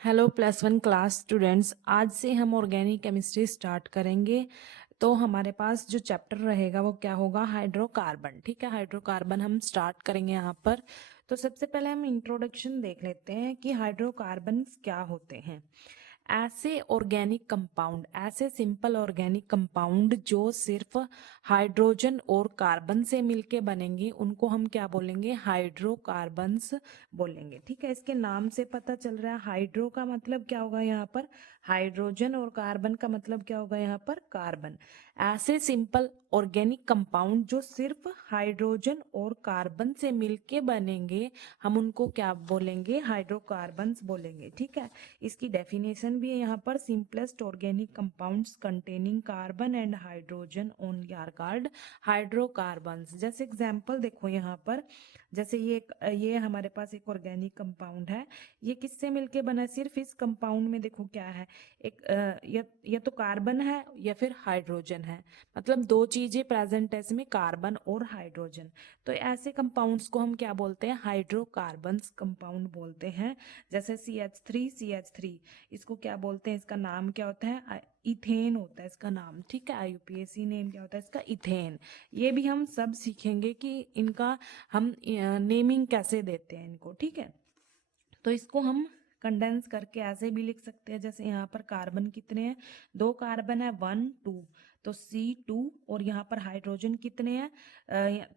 Hello +1 class students, आज से हम ऑर्गेनिक केमिस्ट्री स्टार्ट करेंगे। तो हमारे पास जो चैप्टर रहेगा वो क्या होगा, हाइड्रोकार्बन। ठीक है, हाइड्रोकार्बन हम स्टार्ट करेंगे यहाँ पर। तो सबसे पहले हम इंट्रोडक्शन देख लेते हैं कि हाइड्रोकार्बन्स क्या होते हैं। ऐसे ऑर्गेनिक कंपाउंड, ऐसे सिंपल ऑर्गेनिक कंपाउंड जो सिर्फ हाइड्रोजन और कार्बन से मिलके बनेंगे, उनको हम क्या बोलेंगे, हाइड्रोकार्बन्स बोलेंगे। ठीक है, इसके नाम से पता चल रहा है हाइड्रो का मतलब क्या होगा यहाँ पर हाइड्रोजन, और कार्बन का मतलब क्या होगा यहाँ पर कार्बन। ऐसे सिंपल ऑर्गेनिक कंपाउंड जो सिर्फ हाइड्रोजन और कार्बन से मिलके बनेंगे, हम उनको क्या बोलेंगे, हाइड्रोकार्बन्स बोलेंगे। ठीक है, इसकी डेफिनेशन भी है यहाँ पर, simplest organic compounds containing carbon and hydrogen only are called hydrocarbons. जैसे एग्जांपल देखो यहाँ पर, जैसे ये हमारे पास एक ऑर्गेनिक कंपाउंड है, ये किससे मिलके बना है, सिर्फ इस कंपाउंड में देखो क्या है, एक या तो कार्बन है या फिर हाइड्रोजन है, मतलब दो चीजें प्रेजेंट है इसमें, कार्बन और हाइड्रोजन। तो ऐसे कंपाउंड्स को हम क्या बोलते हैं, हाइड्रोकार्बन्स कंपाउंड बोलते हैं। जैसे CH3 इसको क्या बोलते हैं, इसका नाम क्या होता है, इथेन होता है इसका नाम। ठीक है, IUPAC नेम क्या होता है इसका, इथेन। ये भी हम सब सीखेंगे कि इनका हम नेमिंग कैसे देते हैं इनको। ठीक है, तो इसको हम कंडेंस करके ऐसे भी लिख सकते हैं, जैसे यहाँ पर कार्बन कितने हैं, 2 कार्बन है, 1 2, तो C2। और यहाँ पर हाइड्रोजन कितने हैं,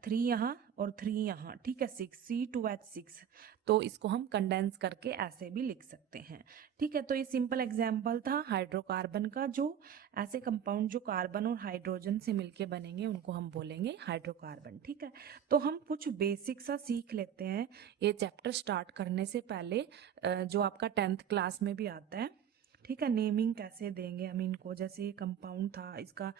3 यहाँ और 3 यहाँ। ठीक है, 6 C2H6। तो इसको हम कंडेंस करके ऐसे भी लिख सकते हैं। ठीक है, तो ये सिंपल एग्जाम्पल था हाइड्रोकार्बन का। जो ऐसे कंपाउंड जो कार्बन और हाइड्रोजन से मिलके बनेंगे, उनको हम बोलेंगे हाइड्रोकार्बन। ठीक है, तो हम कुछ बेसिक सा सीख लेते हैं ये चैप्टर स्टार्ट करने से पहले, जो आपका 10th क्लास में भी आता है। ठीक है, नेमिंग कैसे देंगे हम इनको, जैसे ये कंपाउंड था, इसका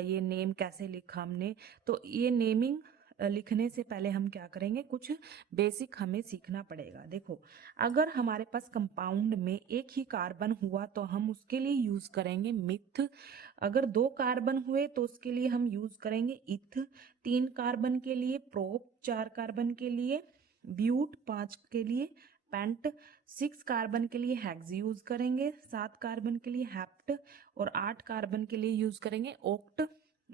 ये नेम कैसे लिखा हमने। तो ये नेमिंग लिखने से पहले हम क्या करेंगे, कुछ बेसिक हमें सीखना पड़ेगा। देखो, अगर हमारे पास कंपाउंड में एक ही कार्बन हुआ तो हम उसके लिए यूज करेंगे मिथ। अगर 2 कार्बन हुए तो उसके लिए हम यूज करेंगे इथ। 3 कार्बन के लिए प्रोप, 4 कार्बन के लिए ब्यूट, 5 के लिए पेंट, 6 कार्बन के लिए हेक्स यूज करेंगे, 7 कार्बन के लिए हेप्ट, और 8 कार्बन के लिए यूज करेंगे ओक्ट,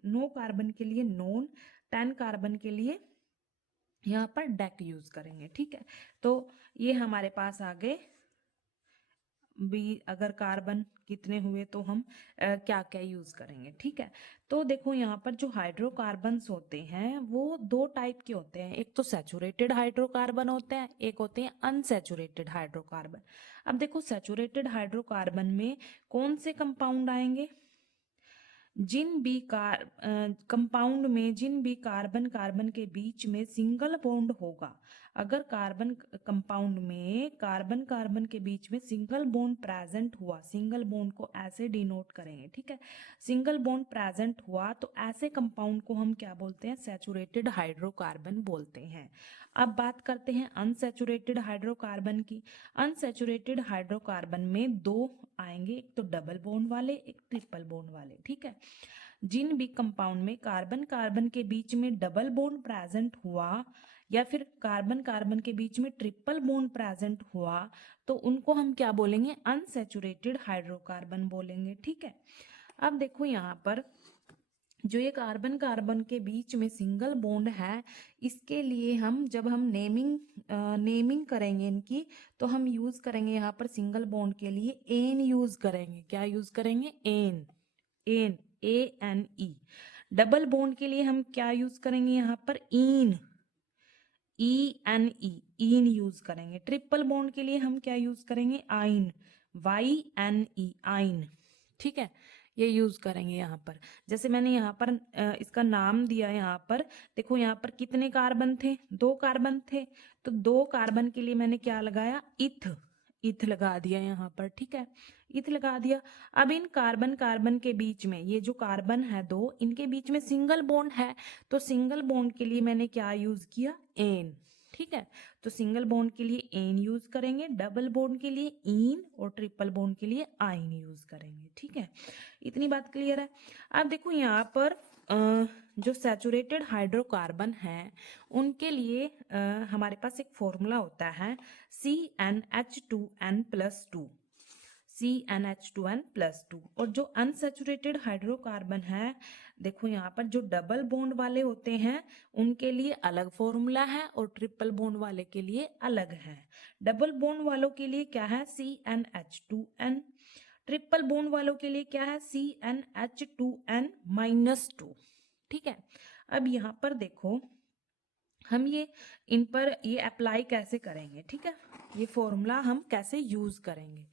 9 कार्बन के लिए नोन, 10 कार्बन के लिए यहाँ पर डेक यूज करेंगे। ठीक है, तो ये हमारे पास आ गए भी, अगर कार्बन कितने हुए तो हम क्या क्या यूज करेंगे। ठीक है, तो देखो यहाँ पर जो हाइड्रोकार्बन्स होते हैं वो 2 टाइप के होते हैं, एक तो सैचुरेटेड हाइड्रोकार्बन होते हैं, एक होते हैं अनसैचुरेटेड हाइड्रोकार्बन। अब देखो, सैचुरेटेड हाइड्रोकार्बन में कौन से कंपाउंड आएंगे, जिन भी कंपाउंड में जिन भी कार्बन कार्बन के बीच में सिंगल बॉन्ड होगा। अगर कार्बन कंपाउंड में कार्बन कार्बन के बीच में सिंगल बॉन्ड प्रेजेंट हुआ, सिंगल बॉन्ड को ऐसे डिनोट करेंगे। ठीक है, सिंगल बॉन्ड प्रेजेंट हुआ तो ऐसे कंपाउंड को हम क्या बोलते हैं, सैचुरेटेड हाइड्रोकार्बन बोलते हैं। अब बात करते हैं अनसैचुरेटेड हाइड्रोकार्बन की। अनसैचुरेटेड हाइड्रोकार्बन में 2 आएंगे, एक तो डबल बॉन्ड वाले, एक ट्रिपल बॉन्ड वाले। ठीक है, जिन भी कंपाउंड में कार्बन कार्बन के बीच में डबल बॉन्ड प्रेजेंट हुआ या फिर कार्बन कार्बन के बीच में ट्रिपल बॉन्ड प्रेजेंट हुआ, तो उनको हम क्या बोलेंगे, अनसैचुरेटेड हाइड्रोकार्बन बोलेंगे। ठीक है, अब देखो यहाँ पर जो ये कार्बन कार्बन के बीच में सिंगल बॉन्ड है, इसके लिए हम जब हम नेमिंग करेंगे इनकी, तो हम यूज करेंगे यहाँ पर सिंगल बॉन्ड के लिए एन यूज करेंगे। क्या यूज करेंगे, ane, ane, ANE। Double bond के लिए हम क्या यूज करेंगे यहाँ पर, इन, ENE, इन यूज करेंगे। ट्रिपल बॉन्ड के लिए हम क्या यूज करेंगे, आइन, YNE, आइन। ठीक है, ये यूज करेंगे यहाँ पर। जैसे मैंने यहाँ पर इसका नाम दिया, यहाँ पर देखो, यहाँ पर कितने कार्बन थे, 2 कार्बन थे, तो 2 कार्बन के लिए मैंने क्या लगाया, इथ, इथ लगा दिया यहाँ पर। ठीक है, इथ लगा दिया। अब इन कार्बन कार्बन के बीच में, ये जो कार्बन है 2, इनके बीच में सिंगल बॉन्ड है, तो सिंगल बॉन्ड के लिए मैंने क्या यूज किया, एन। ठीक है, तो सिंगल बॉन्ड के लिए एन यूज करेंगे, डबल बॉन्ड के लिए इन, और ट्रिपल बॉन्ड के लिए आइन यूज करेंगे। ठीक है, इतनी बात क्लियर है। अब देखो यहाँ पर जो सैचुरेटेड हाइड्रोकार्बन है, उनके लिए हमारे पास एक फॉर्मूला होता है CnH2n+2। CnH2n+2। और जो अनसैचुरेटेड हाइड्रोकार्बन है, देखो यहाँ पर जो डबल बॉन्ड वाले होते हैं उनके लिए अलग फॉर्मूला है और ट्रिपल बॉन्ड वाले के लिए अलग है। डबल बॉन्ड वालों के लिए क्या है, CnH2n। ट्रिपल बॉन्ड वालों के लिए क्या है, CnH2n-2। ठीक है, अब यहाँ पर देखो हम इन पर ये अप्लाई कैसे करेंगे। ठीक है, ये फॉर्मूला हम कैसे यूज करेंगे।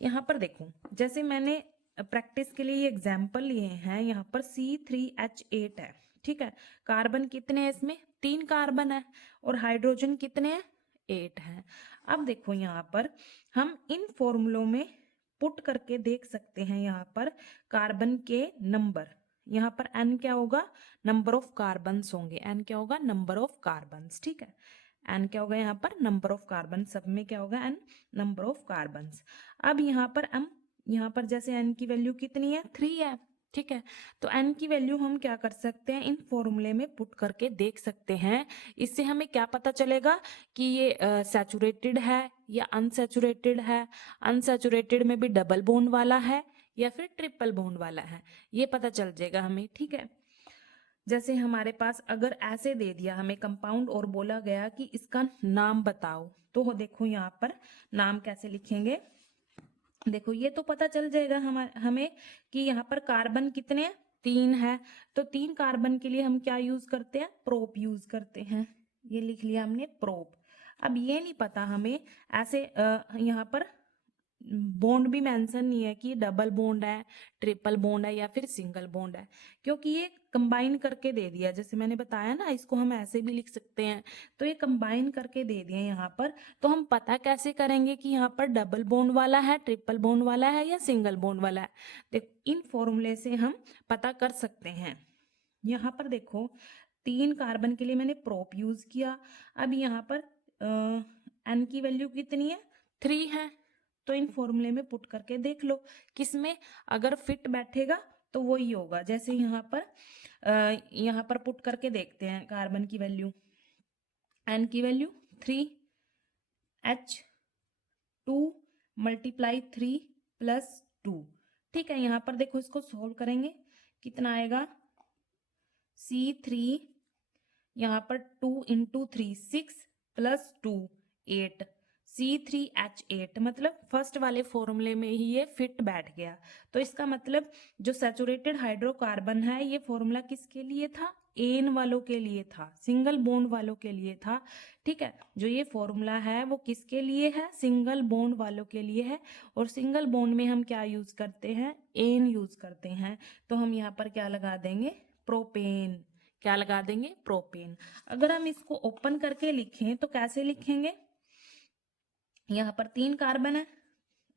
यहाँ पर देखो, जैसे मैंने प्रैक्टिस के लिए ये एग्जाम्पल लिए हैं, यहाँ पर C3H8 है। ठीक है, कार्बन कितने हैं इसमें, 3 कार्बन है और हाइड्रोजन कितने हैं, 8 हैं। अब देखो यहाँ पर हम इन फॉर्मूलों में पुट करके देख सकते हैं। यहाँ पर कार्बन के नंबर, यहाँ पर n क्या होगा, नंबर ऑफ कार्बन्स होंगे। n क्या होगा, नंबर ऑफ कार्बन्स। ठीक है, n क्या होगा यहाँ पर, नंबर ऑफ कार्बन। सब में क्या होगा, n नंबर ऑफ कार्बन्स। अब यहाँ पर यहाँ पर जैसे n की वैल्यू कितनी है, 3 है। ठीक है, तो n की वैल्यू हम क्या कर सकते हैं, इन फॉर्मूले में पुट करके देख सकते हैं। इससे हमें क्या पता चलेगा कि ये सैचुरेटेड है या अनसैचुरेटेड है, अनसैचुरेटेड में भी डबल बॉन्ड वाला है या फिर ट्रिपल बॉन्ड वाला है, ये पता चल जाएगा हमें। ठीक है, जैसे हमारे पास अगर ऐसे दे दिया हमें कंपाउंड और बोला गया कि इसका नाम बताओ, तो देखो यहाँ पर नाम कैसे लिखेंगे। देखो ये तो पता चल जाएगा हमें कि यहाँ पर कार्बन कितने हैं, 3 है। तो 3 कार्बन के लिए हम क्या यूज करते हैं, प्रोप यूज करते हैं। ये लिख लिया हमने, प्रोप। अब ये नहीं पता हमें ऐसे यहाँ पर बॉन्ड भी मेंशन नहीं है कि डबल बॉन्ड है, ट्रिपल बॉन्ड है या फिर सिंगल बॉन्ड है, क्योंकि ये कंबाइन करके दे दिया। जैसे मैंने बताया ना, इसको हम ऐसे भी लिख सकते हैं, तो ये कंबाइन करके दे दिए यहाँ पर। तो हम पता कैसे करेंगे कि यहाँ पर डबल बॉन्ड वाला है, ट्रिपल बॉन्ड वाला है या सिंगल बॉन्ड वाला है। देखो इन फॉर्मूले से हम पता कर सकते हैं। यहाँ पर देखो 3 कार्बन के लिए मैंने प्रोप यूज किया। अब यहाँ पर n की वैल्यू कितनी है, 3 है। तो इन फॉर्मूले में पुट करके देख लो, किसमें अगर फिट बैठेगा तो वही होगा। जैसे यहाँ पर पुट करके देखते हैं कार्बन की वैल्यू, n की वैल्यू 3, H2 मल्टीप्लाई 3 प्लस 2। ठीक है, यहाँ पर देखो इसको सोल्व करेंगे, कितना आएगा, C3 यहाँ पर 2 इंटू 3 6 प्लस 2 8, C3H8। मतलब फर्स्ट वाले फॉर्मूले में ही ये फिट बैठ गया। तो इसका मतलब जो सैचुरेटेड हाइड्रोकार्बन है, ये फॉर्मूला किसके लिए था, एन वालों के लिए था, सिंगल बॉन्ड वालों के लिए था। ठीक है, जो ये फॉर्मूला है वो किसके लिए है, सिंगल बॉन्ड वालों के लिए है। और सिंगल बॉन्ड में हम क्या यूज करते हैं, एन यूज करते हैं। तो हम यहाँ पर क्या लगा देंगे, प्रोपेन। क्या लगा देंगे, प्रोपेन। अगर हम इसको ओपन करके लिखें तो कैसे लिखेंगे, यहाँ पर 3 कार्बन है,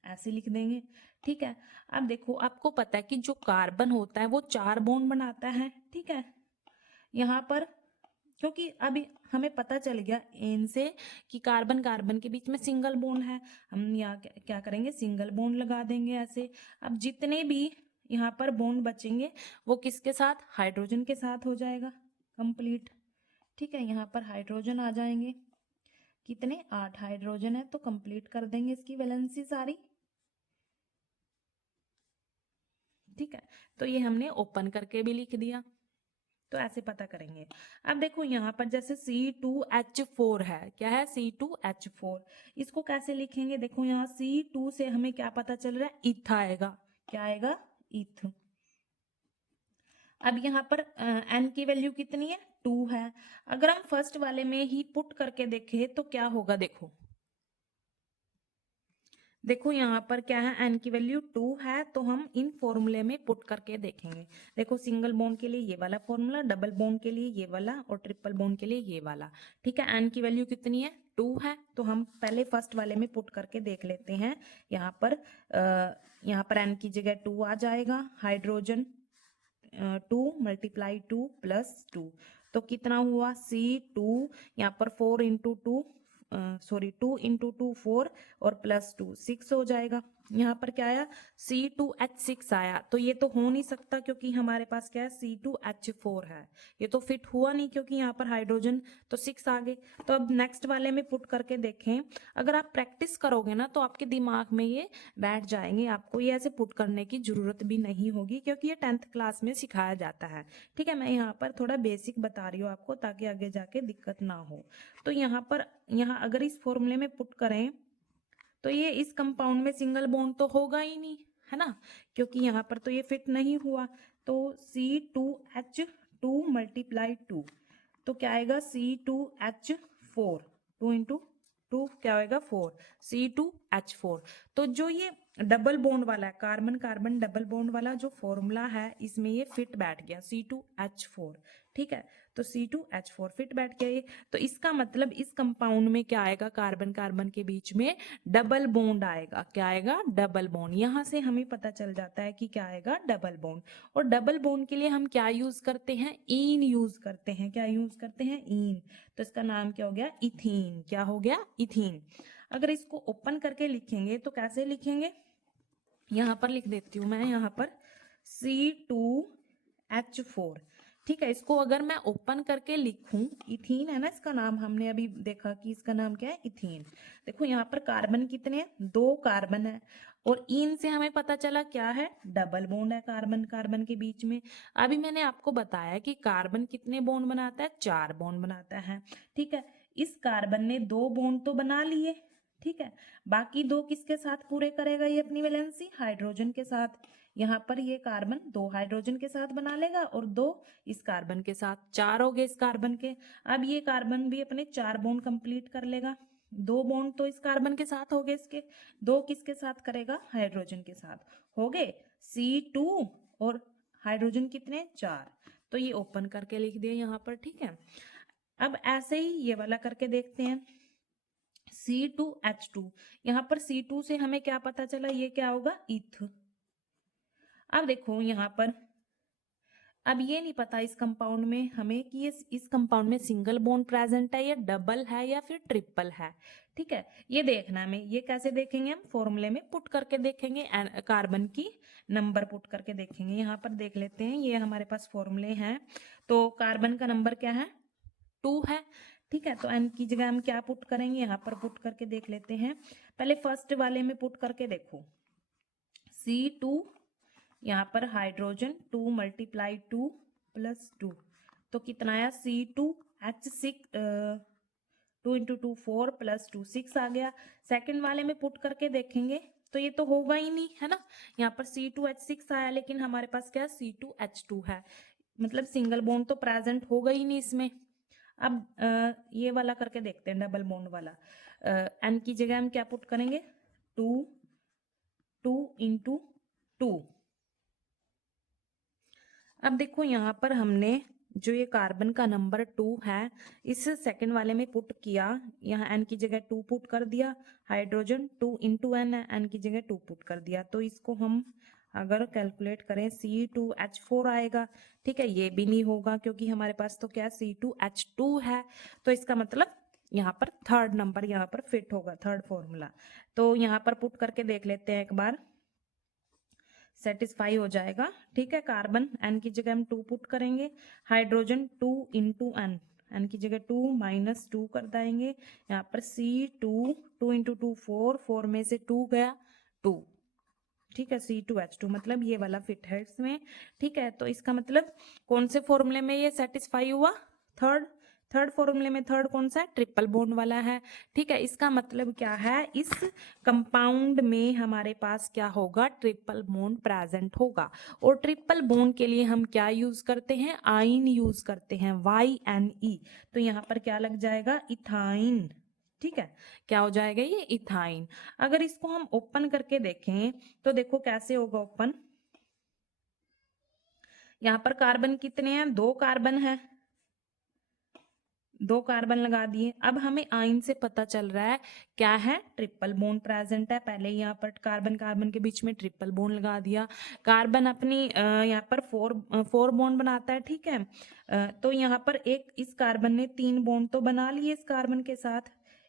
ऐसे लिख देंगे। ठीक है, अब देखो आपको पता है कि जो कार्बन होता है वो 4 बॉन्ड बनाता है। ठीक है, यहाँ पर क्योंकि अभी हमें पता चल गया एन से कि कार्बन कार्बन के बीच में सिंगल बॉन्ड है, हम यहाँ क्या करेंगे, सिंगल बॉन्ड लगा देंगे ऐसे। अब जितने भी यहाँ पर बॉन्ड बचेंगे वो किसके साथ, हाइड्रोजन के साथ हो जाएगा कंप्लीट। ठीक है, यहाँ पर हाइड्रोजन आ जाएंगे, कितने, 8 हाइड्रोजन है, तो कंप्लीट कर देंगे इसकी वैलेंसी सारी। ठीक है, तो ये हमने ओपन करके भी लिख दिया। तो ऐसे पता करेंगे। अब देखो यहाँ पर जैसे C2H4 है, क्या है, C2H4। इसको कैसे लिखेंगे, देखो यहाँ C2 से हमें क्या पता चल रहा है, इथ आएगा। क्या आएगा, इथ। अब यहाँ पर n की वैल्यू कितनी है, 2 है। अगर हम फर्स्ट वाले में ही पुट करके देखें तो क्या होगा, देखो देखो यहाँ पर क्या है, n की वैल्यू 2 है। तो हम इन फॉर्मूले में पुट करके देखेंगे। देखो सिंगल बॉन्ड के लिए ये वाला फॉर्मूला, डबल बॉन्ड के लिए ये वाला और ट्रिपल बॉन्ड के लिए ये वाला। ठीक है, n की वैल्यू कितनी है, 2 है। तो हम पहले फर्स्ट वाले में पुट करके देख लेते हैं। यहाँ पर n की जगह 2 आ जाएगा, हाइड्रोजन 2 मल्टीप्लाई 2 प्लस 2, तो कितना हुआ, C2 यहाँ पर 4 इंटू 2 2 इंटू 2 4 और प्लस 2 6 हो जाएगा। यहाँ पर क्या आया, C2H6 आया, तो ये तो हो नहीं सकता क्योंकि हमारे पास क्या है, C2H4 है। ये तो फिट हुआ नहीं क्योंकि यहाँ पर हाइड्रोजन तो 6 आ गए। तो अब नेक्स्ट वाले में पुट करके देखें। अगर आप प्रैक्टिस करोगे ना तो आपके दिमाग में ये बैठ जाएंगे, आपको ये ऐसे पुट करने की जरूरत भी नहीं होगी क्योंकि ये 10th क्लास में सिखाया जाता है। ठीक है, मैं यहाँ पर थोड़ा बेसिक बता रही हूँ आपको ताकि आगे जाके दिक्कत ना हो। तो यहाँ अगर इस फॉर्मूले में पुट करें तो ये इस कंपाउंड में सिंगल बॉन्ड तो होगा ही नहीं, है ना, क्योंकि यहाँ पर तो ये फिट नहीं हुआ। तो C2H2 मल्टीप्लाई 2, तो क्या आएगा, C2H4, 2 इंटू 2 क्या होएगा 4, C2H4। तो जो ये डबल बॉन्ड वाला है, कार्बन कार्बन डबल बॉन्ड वाला जो फॉर्मूला है, इसमें ये फिट बैठ गया C2H4। ठीक है, तो C2H4 फिट बैठ गया ये। तो इसका मतलब इस कंपाउंड में क्या आएगा, कार्बन कार्बन के बीच में डबल बॉन्ड आएगा। क्या आएगा, डबल बॉन्ड। यहां से हमें पता चल जाता है कि क्या आएगा, डबल बॉन्ड। और डबल बॉन्ड के लिए हम क्या यूज करते हैं, ईन यूज करते हैं। क्या यूज करते हैं, ईन। तो इसका नाम क्या हो गया, इथीन। क्या हो गया, इथीन। अगर इसको ओपन करके लिखेंगे तो कैसे लिखेंगे, यहां पर लिख देती हूं मैं, यहां पर C2H4। ठीक है, इसको अगर मैं ओपन करके लिखूं, इथीन है ना इसका नाम, हमने अभी देखा कि इसका नाम क्या है, इथीन। देखो यहाँ पर कार्बन कितने हैं, 2 कार्बन है, और इन से हमें पता चला क्या है, डबल बॉन्ड है कार्बन कार्बन के बीच में। अभी मैंने आपको बताया कि कार्बन कितने बॉन्ड बनाता है, 4 बॉन्ड बनाता है। ठीक है, इस कार्बन ने 2 बॉन्ड तो बना लिए। ठीक है, बाकी 2 किसके साथ पूरे करेगा ये अपनी वैलेंसी, हाइड्रोजन के साथ। यहाँ पर ये कार्बन 2 हाइड्रोजन के साथ बना लेगा और 2 इस कार्बन के साथ, 4 हो गए इस कार्बन के। अब ये कार्बन भी अपने 4 बॉन्ड कंप्लीट कर लेगा। 2 बॉन्ड तो इस कार्बन के साथ हो गए इसके, 2 किसके साथ करेगा, हाइड्रोजन के साथ। हो गए C2 और हाइड्रोजन कितने, 4। तो ये ओपन करके लिख दिया यहाँ पर। ठीक है, अब ऐसे ही ये वाला करके देखते हैं, C2H2। यहाँ पर C2 से हमें क्या पता चला, ये क्या होगा, इथ। अब देखो यहाँ पर, अब ये नहीं पता इस कंपाउंड में हमें कि ये इस कंपाउंड में सिंगल बॉन्ड प्रेजेंट है या डबल है या फिर ट्रिपल है। ठीक है, ये देखना है हमें। ये कैसे देखेंगे, हम फॉर्मूले में पुट करके देखेंगे, कार्बन की नंबर पुट करके देखेंगे। यहाँ पर देख लेते हैं, ये हमारे पास फॉर्मूले हैं। तो कार्बन का नंबर क्या है, 2 है। ठीक है, तो n की जगह हम क्या पुट करेंगे, यहाँ पर पुट करके देख लेते हैं। पहले फर्स्ट वाले में पुट करके देखो, C2, यहाँ पर हाइड्रोजन 2 मल्टीप्लाई 2 प्लस 2, तो कितना आया, C2H6, 2 इंटू 2 4 प्लस 2 6 आ गया। सेकंड वाले में पुट करके देखेंगे तो ये तो होगा ही नहीं, है ना। यहाँ पर C2H6 आया लेकिन हमारे पास क्या, C2H2 है, मतलब सिंगल बॉन्ड तो प्रेजेंट होगा ही नहीं इसमें। अब ये वाला करके देखते हैं, डबल बॉन्ड वाला। n की जगह हम क्या पुट करेंगे, 2 इंटू 2। अब देखो यहाँ पर हमने जो ये कार्बन का नंबर 2 है, इस सेकंड वाले में पुट किया, यहाँ n की जगह 2 पुट कर दिया। हाइड्रोजन 2 इंटू n है, n की जगह 2 पुट कर दिया। तो इसको हम अगर कैलकुलेट करें C2H4 आएगा। ठीक है, ये भी नहीं होगा क्योंकि हमारे पास तो क्या, C2H2 है। तो इसका मतलब यहाँ पर थर्ड नंबर यहाँ पर फिट होगा, थर्ड फॉर्मूला। तो यहाँ पर पुट करके देख लेते हैं एक बार, सेटिस्फाई हो जाएगा। ठीक है, कार्बन n की जगह हम 2 पुट करेंगे, हाइड्रोजन 2 इंटू n, n की जगह 2 माइनस 2 कर देंगे। यहाँ पर C2, 2 इंटू 2 4, 4 में से 2 गया 2। ठीक है, C2H2 मतलब ये वाला फिट है इसमें। ठीक है, तो इसका मतलब कौन से फॉर्मूले में ये सेटिस्फाई हुआ, थर्ड फॉर्मूले में। थर्ड कौन सा है, ट्रिपल बॉन्ड वाला है। ठीक है, इसका मतलब क्या है, इस कंपाउंड में हमारे पास क्या होगा, ट्रिपल बॉन्ड प्रेजेंट होगा। और ट्रिपल बॉन्ड के लिए हम क्या यूज करते हैं, आइन यूज करते हैं, YNE। तो यहाँ पर क्या लग जाएगा, इथाइन। ठीक है, क्या हो जाएगा ये, इथाइन। अगर इसको हम ओपन करके देखें तो देखो कैसे होगा ओपन। यहाँ पर कार्बन कितने हैं, 2 कार्बन है, 2 कार्बन लगा दिए। अब हमें आइन से पता चल रहा है क्या है, ट्रिपल बॉन्ड प्रेजेंट है। पहले यहाँ पर कार्बन कार्बन के बीच में ट्रिपल बॉन्ड लगा दिया। कार्बन अपनी यहाँ पर 4 बॉन्ड बनाता है। ठीक है, तो यहाँ पर एक इस कार्बन ने 3 बॉन्ड तो बना लिए इस कार्बन के साथ,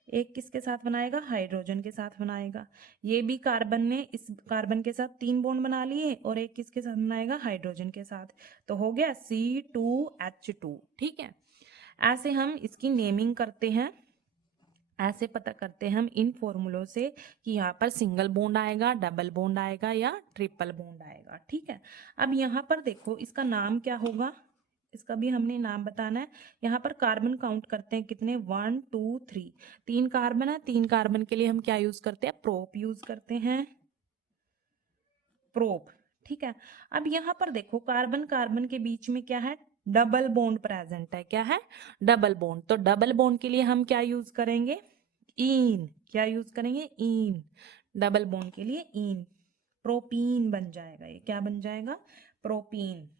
एक किसके साथ बनाएगा, हाइड्रोजन के साथ बनाएगा। ये भी कार्बन ने इस कार्बन के साथ 3 बॉन्ड बना लिए और एक किसके साथ बनाएगा, हाइड्रोजन के साथ। तो हो गया C2H2। ठीक है, ऐसे हम इसकी नेमिंग करते हैं, ऐसे पता करते हैं हम इन फॉर्मूलों से कि यहाँ पर सिंगल बॉन्ड आएगा, डबल बॉन्ड आएगा या ट्रिपल बॉन्ड आएगा। ठीक है, अब यहाँ पर देखो इसका नाम क्या होगा, इसका भी हमने नाम बताना है। यहाँ पर कार्बन काउंट करते हैं कितने, 1 2 3, 3 कार्बन है। 3 कार्बन के लिए हम क्या यूज करते हैं, प्रोप यूज करते हैं, प्रोप। ठीक है, अब यहाँ पर देखो कार्बन कार्बन के बीच में क्या है, डबल बॉन्ड प्रेजेंट है। क्या है, डबल बॉन्ड। तो डबल बॉन्ड के लिए हम क्या यूज करेंगे, ईन। क्या यूज करेंगे, ईन। डबल बॉन्ड के लिए ईन, प्रोपीन बन जाएगा। ये क्या बन जाएगा, प्रोपीन।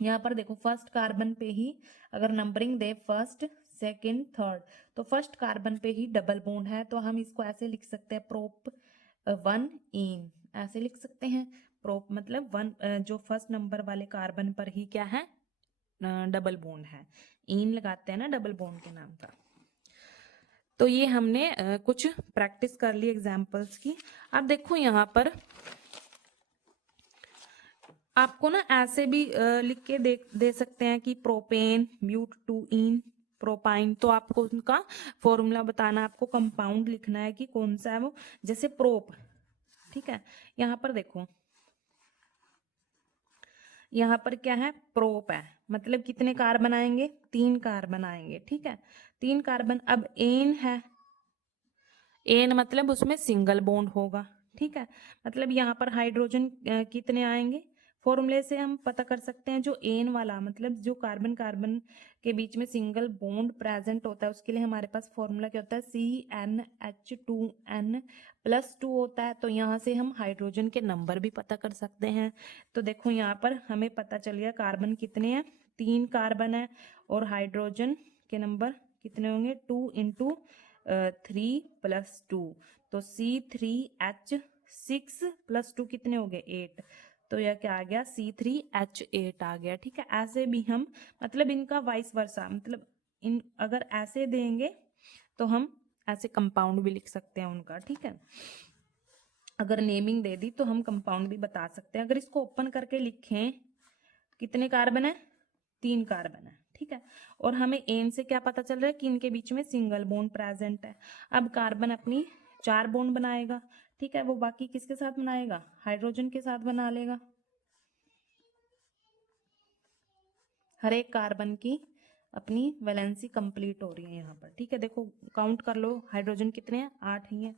यहाँ पर देखो फर्स्ट कार्बन पे ही अगर नंबरिंग दे फर्स्ट सेकंड थर्ड, तो फर्स्ट कार्बन पे ही डबल बॉन्ड है, तो हम इसको ऐसे लिख सकते हैं, प्रोप 1 इन, ऐसे लिख सकते हैं। प्रोप मतलब 1, जो फर्स्ट नंबर वाले कार्बन पर ही क्या है, डबल बॉन्ड है। इन लगाते हैं ना डबल बॉन्ड के नाम का। तो ये हमने कुछ प्रैक्टिस कर ली एग्जाम्पल्स की। अब देखो यहाँ पर आपको ना ऐसे भी लिख के दे सकते हैं कि propene but two yne propyne, तो आपको उनका फॉर्मूला बताना, आपको कंपाउंड लिखना है कि कौन सा है वो, जैसे प्रोप। ठीक है, यहाँ पर देखो, यहाँ पर क्या है, प्रोप है, मतलब कितने कार्बन आएंगे, 3 कार्बन आएंगे। ठीक है, 3 कार्बन। अब एन है, एन मतलब उसमें सिंगल बॉन्ड होगा। ठीक है, मतलब यहाँ पर हाइड्रोजन कितने आएंगे, फॉर्मूले से हम पता कर सकते हैं। जो एन वाला मतलब जो कार्बन कार्बन के बीच में सिंगल बॉन्ड प्रेजेंट होता है, उसके लिए हमारे पास फॉर्मूला क्या होता है, CnH2n+2 होता है। तो यहाँ से हम हाइड्रोजन के नंबर भी पता कर सकते हैं। तो देखो यहाँ पर हमें पता चल गया कार्बन कितने हैं, 3 कार्बन है, और हाइड्रोजन के नंबर कितने होंगे, 2 × 3 + 2, तो C3H6 + 2 कितने हो गए, 8। तो यह क्या आ गया, C3H8 आ गया। ठीक है, ऐसे भी हम मतलब इनका वाइस वर्सा, मतलब इन अगर ऐसे देंगे तो हम ऐसे कंपाउंड भी लिख सकते हैं उनका। ठीक है, अगर नेमिंग दे दी तो हम कंपाउंड भी बता सकते हैं। अगर इसको ओपन करके लिखें, कितने कार्बन है, 3 कार्बन है। ठीक है, और हमें एन से क्या पता चल रहा है कि इनके बीच में सिंगल बॉन्ड प्रेजेंट है। अब कार्बन अपनी 4 बॉन्ड बनाएगा। ठीक है, वो बाकी किसके साथ बनाएगा, हाइड्रोजन के साथ बना लेगा। हर एक कार्बन की अपनी वैलेंसी कंप्लीट हो रही है यहाँ पर। ठीक है, देखो काउंट कर लो, हाइड्रोजन कितने हैं, 8 ही हैं।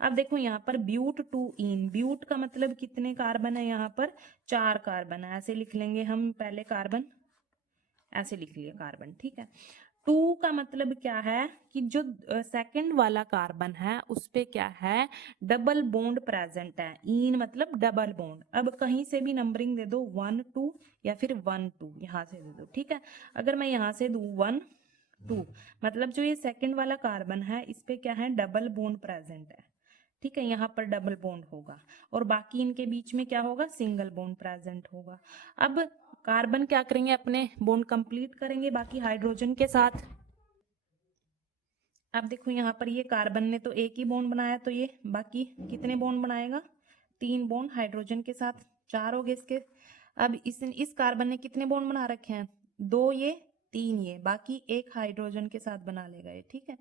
अब देखो यहाँ पर ब्यूट टू इन, ब्यूट का मतलब कितने कार्बन है, यहाँ पर 4 कार्बन है। ऐसे लिख लेंगे हम, पहले कार्बन ऐसे लिख लिया कार्बन। ठीक है, 2 का मतलब क्या है कि जो सेकंड वाला कार्बन है उस पे क्या है, डबल बॉन्ड प्रेजेंट है। इन मतलब डबल बॉन्ड। अब कहीं से भी नंबरिंग दे दो, 1 2 या फिर 1 2, यहाँ से दे दो। ठीक है, अगर मैं यहाँ से दू 1 2, मतलब जो ये सेकंड वाला कार्बन है इस पे क्या है, डबल बॉन्ड प्रेजेंट है। ठीक है, यहाँ पर डबल बॉन्ड होगा, और बाकी इनके बीच में क्या होगा, सिंगल बॉन्ड प्रेजेंट होगा। अब कार्बन क्या करेंगे, अपने बॉन्ड कंप्लीट करेंगे बाकी हाइड्रोजन के साथ। अब देखो यहाँ पर ये कार्बन ने तो एक ही बॉन्ड बनाया, तो ये बाकी कितने बॉन्ड बनाएगा, 3 बॉन्ड हाइड्रोजन के साथ, 4 हो गए इसके। अब इस कार्बन ने कितने बॉन्ड बना रखे हैं, 2 ये 3 ये, बाकी एक हाइड्रोजन के साथ बना लेगा ये। ठीक है,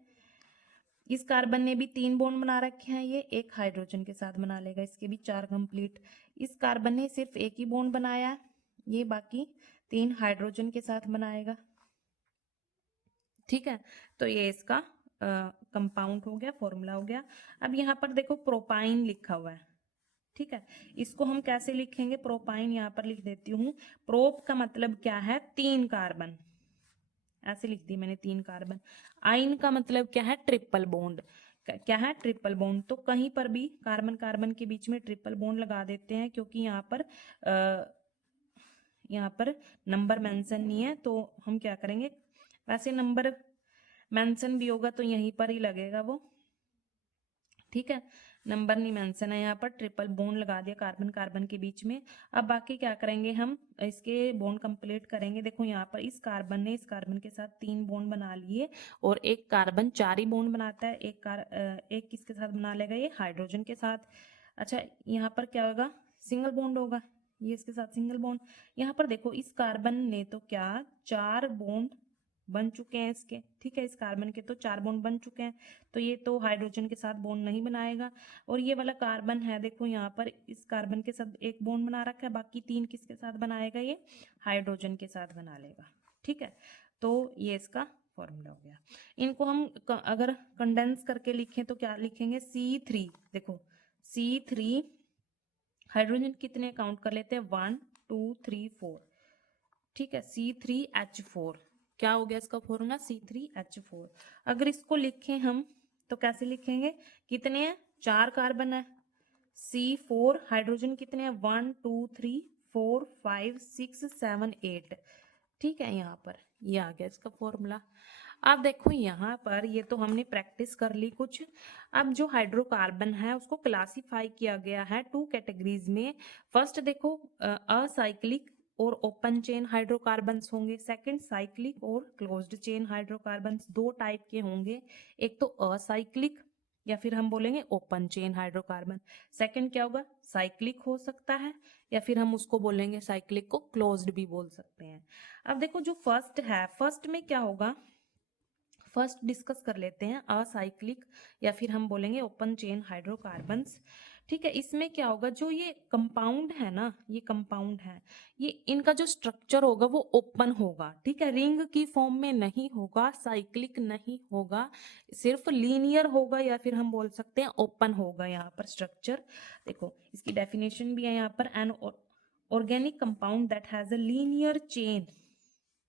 इस कार्बन ने भी 3 बॉन्ड बना रखे हैं, ये एक हाइड्रोजन के साथ बना लेगा, इसके भी 4 कंप्लीट। इस कार्बन ने सिर्फ एक ही बॉन्ड बनाया है, ये बाकी 3 हाइड्रोजन के साथ बनाएगा। ठीक है, तो ये इसका कंपाउंड हो गया, फॉर्मूला हो गया। अब यहाँ पर देखो प्रोपाइन लिखा हुआ है। ठीक है, इसको हम कैसे लिखेंगे, प्रोपाइन यहाँ पर लिख देती हूँ। प्रोप का मतलब क्या है, 3 कार्बन, ऐसे लिख दी मैंने, 3 कार्बन। आइन का मतलब क्या है, ट्रिपल बॉन्ड। क्या है, ट्रिपल बॉन्ड। तो कहीं पर भी कार्बन कार्बन के बीच में ट्रिपल बॉन्ड लगा देते हैं, क्योंकि यहाँ पर नंबर मेंशन नहीं है, तो हम क्या करेंगे, वैसे नंबर मेंशन भी होगा तो यहीं पर ही लगेगा वो। ठीक है, नंबर नहीं मेंशन है यहाँ पर, ट्रिपल बॉन्ड लगा दिया कार्बन कार्बन के बीच में। अब बाकी क्या करेंगे, हम इसके बॉन्ड कंप्लीट करेंगे। देखो यहाँ पर इस कार्बन ने इस कार्बन के साथ 3 बॉन्ड बना लिए, और एक कार्बन 4 ही बॉन्ड बनाता है। एक किसके साथ बना लेगा, ये हाइड्रोजन के साथ। अच्छा, यहाँ पर क्या होगा, सिंगल बॉन्ड होगा, ये इसके साथ सिंगल बॉन्ड। यहाँ पर देखो इस कार्बन ने तो क्या 4 बॉन्ड बन चुके हैं इसके, ठीक है, इस कार्बन के तो 4 बॉन्ड बन चुके हैं, तो ये तो हाइड्रोजन के साथ बॉन्ड नहीं बनाएगा। और ये वाला कार्बन है, देखो यहाँ पर इस कार्बन के साथ एक बॉन्ड बना रखा है, बाकी 3 किसके साथ बनाएगा, ये हाइड्रोजन के साथ बना लेगा, ठीक है। तो ये इसका फॉर्मूला हो गया। इनको हम अगर कंडेंस करके लिखें तो क्या लिखेंगे, C3। देखो C3 हाइड्रोजन कितने काउंट कर लेते हैं, 1 2 3 4, ठीक है, C3H4। क्या हो गया इसका फॉर्मूला, C3H4। अगर इसको लिखें हम तो कैसे लिखेंगे, कितने हैं, 4 कार्बन है, C4 हाइड्रोजन कितने हैं, 1 2 3 4 5 6 7 8, ठीक है। यहाँ पर ये आ गया इसका फॉर्मूला। अब देखो यहाँ पर ये तो हमने प्रैक्टिस कर ली कुछ। अब जो हाइड्रोकार्बन है उसको क्लासिफाई किया गया है 2 कैटेगरीज में। फर्स्ट देखो असाइक्लिक और ओपन चेन हाइड्रोकार्बन्स होंगे। सेकंड साइक्लिक और क्लोज्ड चेन हाइड्रोकार्बन्स, 2 टाइप के होंगे। एक तो असाइक्लिक या फिर हम बोलेंगे ओपन चेन हाइड्रोकार्बन। सेकंड क्या होगा, साइक्लिक हो सकता है, या फिर हम उसको बोलेंगे साइक्लिक को क्लोज्ड भी बोल सकते हैं। अब देखो जो फर्स्ट है, फर्स्ट में क्या होगा, फर्स्ट डिस्कस कर लेते हैं असाइक्लिक या फिर हम बोलेंगे ओपन चेन हाइड्रोकार्बन्स, ठीक है। इसमें क्या होगा, जो ये कंपाउंड है ना, ये कंपाउंड है, ये इनका जो स्ट्रक्चर होगा वो ओपन होगा, ठीक है, रिंग की फॉर्म में नहीं होगा, साइक्लिक नहीं होगा, सिर्फ लीनियर होगा, या फिर हम बोल सकते हैं ओपन होगा। यहाँ पर स्ट्रक्चर देखो, इसकी डेफिनेशन भी है यहाँ पर, an organic compound that has a linear chain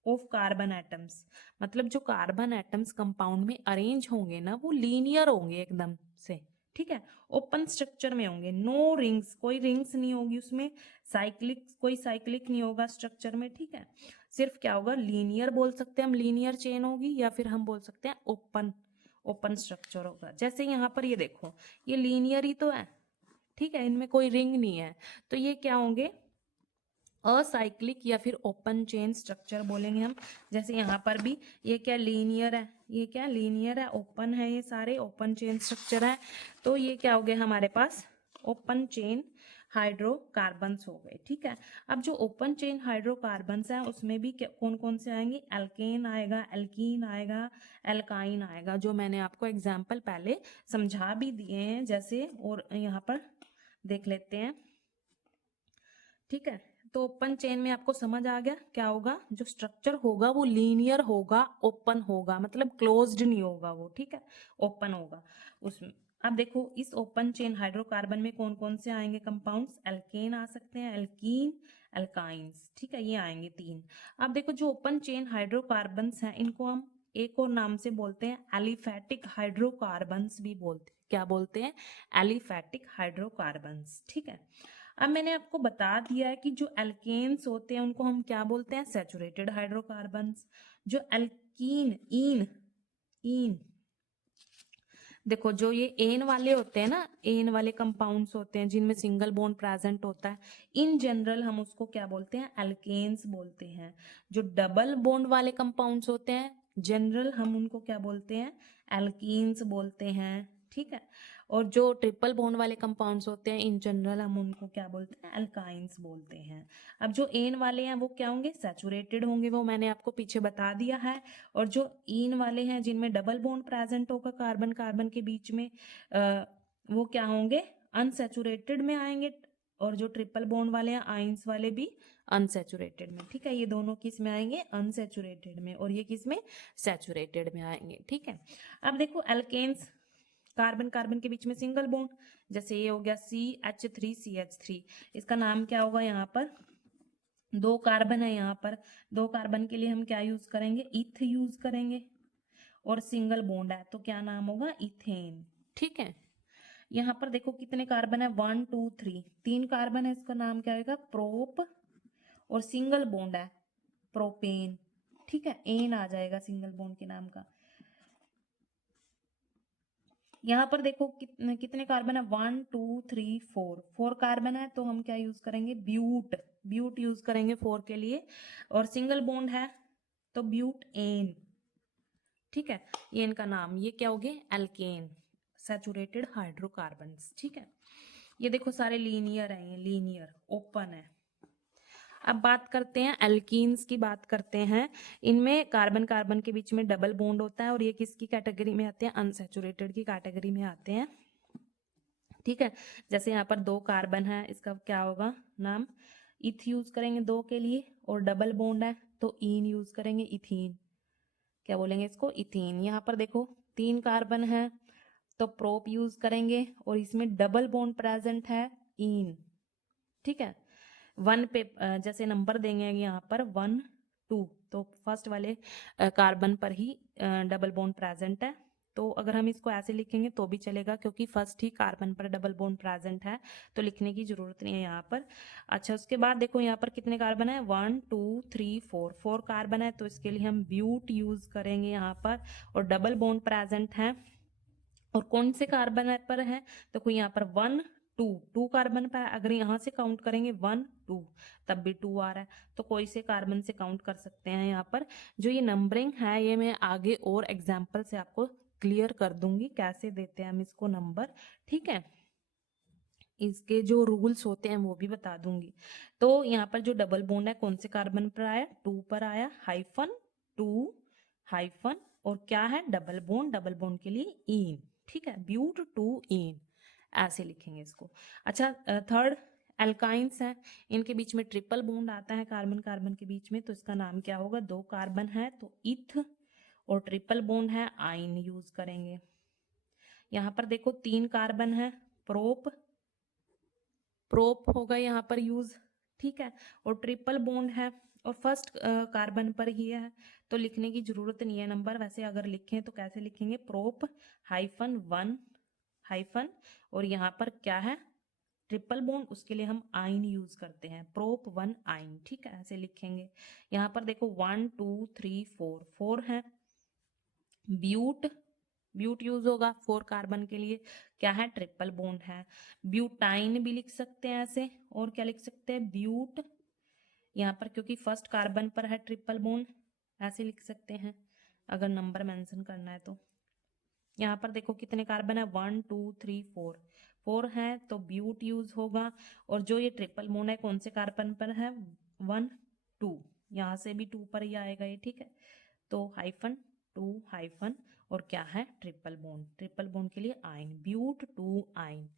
of carbon atoms. मतलब जो कार्बन एटम्स कंपाउंड में अरेंज होंगे ना, वो लीनियर होंगे एकदम से, ठीक है, ओपन स्ट्रक्चर में होंगे, नो रिंग्स, कोई रिंग्स नहीं होगी उसमें, साइक्लिक कोई साइक्लिक नहीं होगा स्ट्रक्चर में, ठीक है। सिर्फ क्या होगा, लीनियर बोल सकते हैं हम, लीनियर चेन होगी, या फिर हम बोल सकते हैं ओपन ओपन स्ट्रक्चर होगा। जैसे यहाँ पर ये देखो, ये लीनियर ही तो है, ठीक है, इनमें कोई रिंग नहीं है, तो ये क्या होंगे, असाइक्लिक या फिर ओपन चेन स्ट्रक्चर बोलेंगे हम। जैसे यहाँ पर भी ये क्या लीनियर है, ये क्या लीनियर है, ओपन है, ये सारे ओपन चेन स्ट्रक्चर है, तो ये क्या हो गया हमारे पास, ओपन चेन हाइड्रोकार्बन्स हो गए, ठीक है। अब जो ओपन चेन हाइड्रोकार्बन्स हैं उसमें भी कौन कौन से आएंगे, एल्केन आएगा, एल्कीन आएगा, एल्काइन आएगा, जो मैंने आपको एग्जाम्पल पहले समझा भी दिए हैं जैसे, और यहाँ पर देख लेते हैं, ठीक है। तो ओपन चेन में आपको समझ आ गया क्या होगा, जो स्ट्रक्चर होगा वो लीनियर होगा, ओपन होगा, मतलब क्लोज्ड नहीं होगा वो, ठीक है, ओपन होगा उसमें। अब देखो इस ओपन चेन हाइड्रोकार्बन में कौन कौन से आएंगे कंपाउंड्स, एल्केन आ सकते हैं, एल्कीन, एल्काइंस, ठीक है, ये आएंगे 3। अब देखो जो ओपन चेन हाइड्रोकार्बन्स हैं इनको हम एक और नाम से बोलते हैं एलिफैटिक हाइड्रोकार्बन्स भी बोलते हैं। क्या बोलते हैं, एलिफैटिक हाइड्रोकार्बन्स, ठीक है। अब मैंने आपको बता दिया है कि जो एल्केन्स होते हैं उनको हम क्या बोलते हैं, सैचुरेटेड हाइड्रोकार्बन्स। जो एल्कीन, ईन ईन देखो जो ये एन वाले होते हैं ना, एन वाले कंपाउंड्स होते हैं जिनमें सिंगल बॉन्ड प्रेजेंट होता है, इन जनरल हम उसको क्या बोलते हैं, एल्केन्स बोलते हैं। जो डबल बॉन्ड वाले कंपाउंड्स होते हैं जनरल हम उनको क्या बोलते हैं, एल्कीन्स बोलते हैं, ठीक है। और जो ट्रिपल बॉन्ड वाले कंपाउंड्स होते हैं इन जनरल हम उनको क्या बोलते हैं, एल्काइंस बोलते हैं। अब जो एन वाले हैं वो क्या होंगे, सैचुरेटेड होंगे, वो मैंने आपको पीछे बता दिया है। और जो इन वाले हैं जिनमें डबल बॉन्ड प्रेजेंट होगा कार्बन कार्बन के बीच में, वो क्या होंगे, अनसैचुरेटेड में आएंगे। और जो ट्रिपल बॉन्ड वाले हैं आइंस वाले भी अनसैचुरेटेड में, ठीक है, ये दोनों किस में आएंगे, अनसैचुरेटेड में, और ये किस में, सैचुरेटेड में आएंगे, ठीक है। अब देखो एल्केन्स, कार्बन कार्बन के बीच में सिंगल बॉन्ड, जैसे ये हो गया CH3CH3, इसका नाम क्या होगा, यहाँ पर 2 कार्बन है, यहाँ पर 2 कार्बन के लिए हम क्या यूज करेंगे, इथ यूज करेंगे, और सिंगल बॉन्ड है तो क्या नाम होगा, इथेन, ठीक है। यहाँ पर देखो कितने कार्बन है, 1 2 3, 3 कार्बन है, इसका नाम क्या होगा, प्रोप, और सिंगल बॉन्ड है प्रोपेन, ठीक है, एन आ जाएगा सिंगल बॉन्ड के नाम का। यहाँ पर देखो कितने कितने कार्बन है, 1 2 3 4, 4 कार्बन है, तो हम क्या यूज करेंगे, ब्यूट, ब्यूट यूज करेंगे 4 के लिए। और सिंगल बॉन्ड है तो ब्यूट एन, ठीक है, ये इनका नाम, ये क्या हो गए, एल्केन, सैचुरेटेड हाइड्रोकार्बन्स, ठीक है। ये देखो सारे लीनियर है, ये लीनियर ओपन है। अब बात करते हैं एल्कीन्स की, बात करते हैं। इनमें कार्बन कार्बन के बीच में डबल बॉन्ड होता है और ये किसकी कैटेगरी में आते हैं, अनसैचुरेटेड की कैटेगरी में आते हैं, ठीक है। जैसे यहाँ पर 2 कार्बन है, इसका क्या होगा नाम, इथ यूज करेंगे 2 के लिए, और डबल बॉन्ड है तो ईन यूज करेंगे, इथीन, क्या बोलेंगे इसको, इथीन। यहाँ पर देखो 3 कार्बन है तो प्रोप यूज करेंगे, और इसमें डबल बॉन्ड प्रेजेंट है, ईन, ठीक है। 1 पे जैसे नंबर देंगे यहाँ पर 1 2, तो फर्स्ट वाले कार्बन पर ही डबल बॉन्ड प्रेजेंट है, तो अगर हम इसको ऐसे लिखेंगे तो भी चलेगा, क्योंकि फर्स्ट ही कार्बन पर डबल बॉन्ड प्रेजेंट है, तो लिखने की जरूरत नहीं है यहाँ पर। अच्छा, उसके बाद देखो यहाँ पर कितने कार्बन है, 1 2 3 4, 4 कार्बन है, तो इसके लिए हम ब्यूट यूज करेंगे यहाँ पर, और डबल बॉन्ड प्रेजेंट है। और कौन से कार्बन पर है, तो कोई यहाँ पर 1 2, 2 कार्बन पर, अगर यहाँ से काउंट करेंगे 1 2 तब भी 2 आ रहा है, तो कोई से कार्बन से काउंट कर सकते हैं यहाँ पर। जो ये नंबरिंग है ये मैं आगे और एग्जाम्पल से आपको क्लियर कर दूंगी, कैसे देते हैं हम इसको नंबर, ठीक है। इसके जो रूल्स होते हैं वो भी बता दूंगी। तो यहाँ पर जो डबल बॉन्ड है कौन से कार्बन पर आया, 2 पर आया, हाइफन 2 हाइफन, और क्या है, डबल बॉन्ड, डबल बॉन्ड के लिए इन, ठीक है, ब्यूट 2 इन, ऐसे लिखेंगे इसको। अच्छा, थर्ड एल्काइंस है, इनके बीच में ट्रिपल बॉन्ड आता है कार्बन कार्बन के बीच में, तो इसका नाम क्या होगा, 2 कार्बन है तो इथ, और ट्रिपल बॉन्ड है आइन यूज करेंगे। यहाँ पर देखो 3 कार्बन है, प्रोप, प्रोप होगा यहाँ पर यूज, ठीक है, और ट्रिपल बॉन्ड है और फर्स्ट कार्बन पर ही है, तो लिखने की जरूरत नहीं है नंबर। वैसे अगर लिखें तो कैसे लिखेंगे, प्रोप हाइफन 1 हाइफन, और यहाँ पर क्या है, ट्रिपल बॉन्ड, उसके लिए हम आइन यूज करते हैं, प्रोप 1 आइन, ठीक है, ऐसे लिखेंगे। यहाँ पर देखो 1 2 3 4, 4 है, ब्यूट, ब्यूट यूज होगा 4 कार्बन के लिए, क्या है, ट्रिपल बॉन्ड है। ब्यूटाइन भी लिख सकते हैं ऐसे, और क्या लिख सकते हैं, ब्यूट, यहाँ पर क्योंकि फर्स्ट कार्बन पर है ट्रिपल बॉन्ड, ऐसे लिख सकते हैं अगर नंबर मेंशन करना है तो। यहाँ पर देखो कितने कार्बन है, 1 2 3 4, 4 है तो ब्यूट यूज होगा, और जो ये ट्रिपल बॉन्ड है कौन से कार्बन पर है, 1 2, यहाँ से भी 2 पर ही आएगा ये, ठीक है, तो हाइफन 2 हाइफन, और क्या है, ट्रिपल बॉन्ड, ट्रिपल बॉन्ड के लिए आइन, ब्यूट 2 आइन।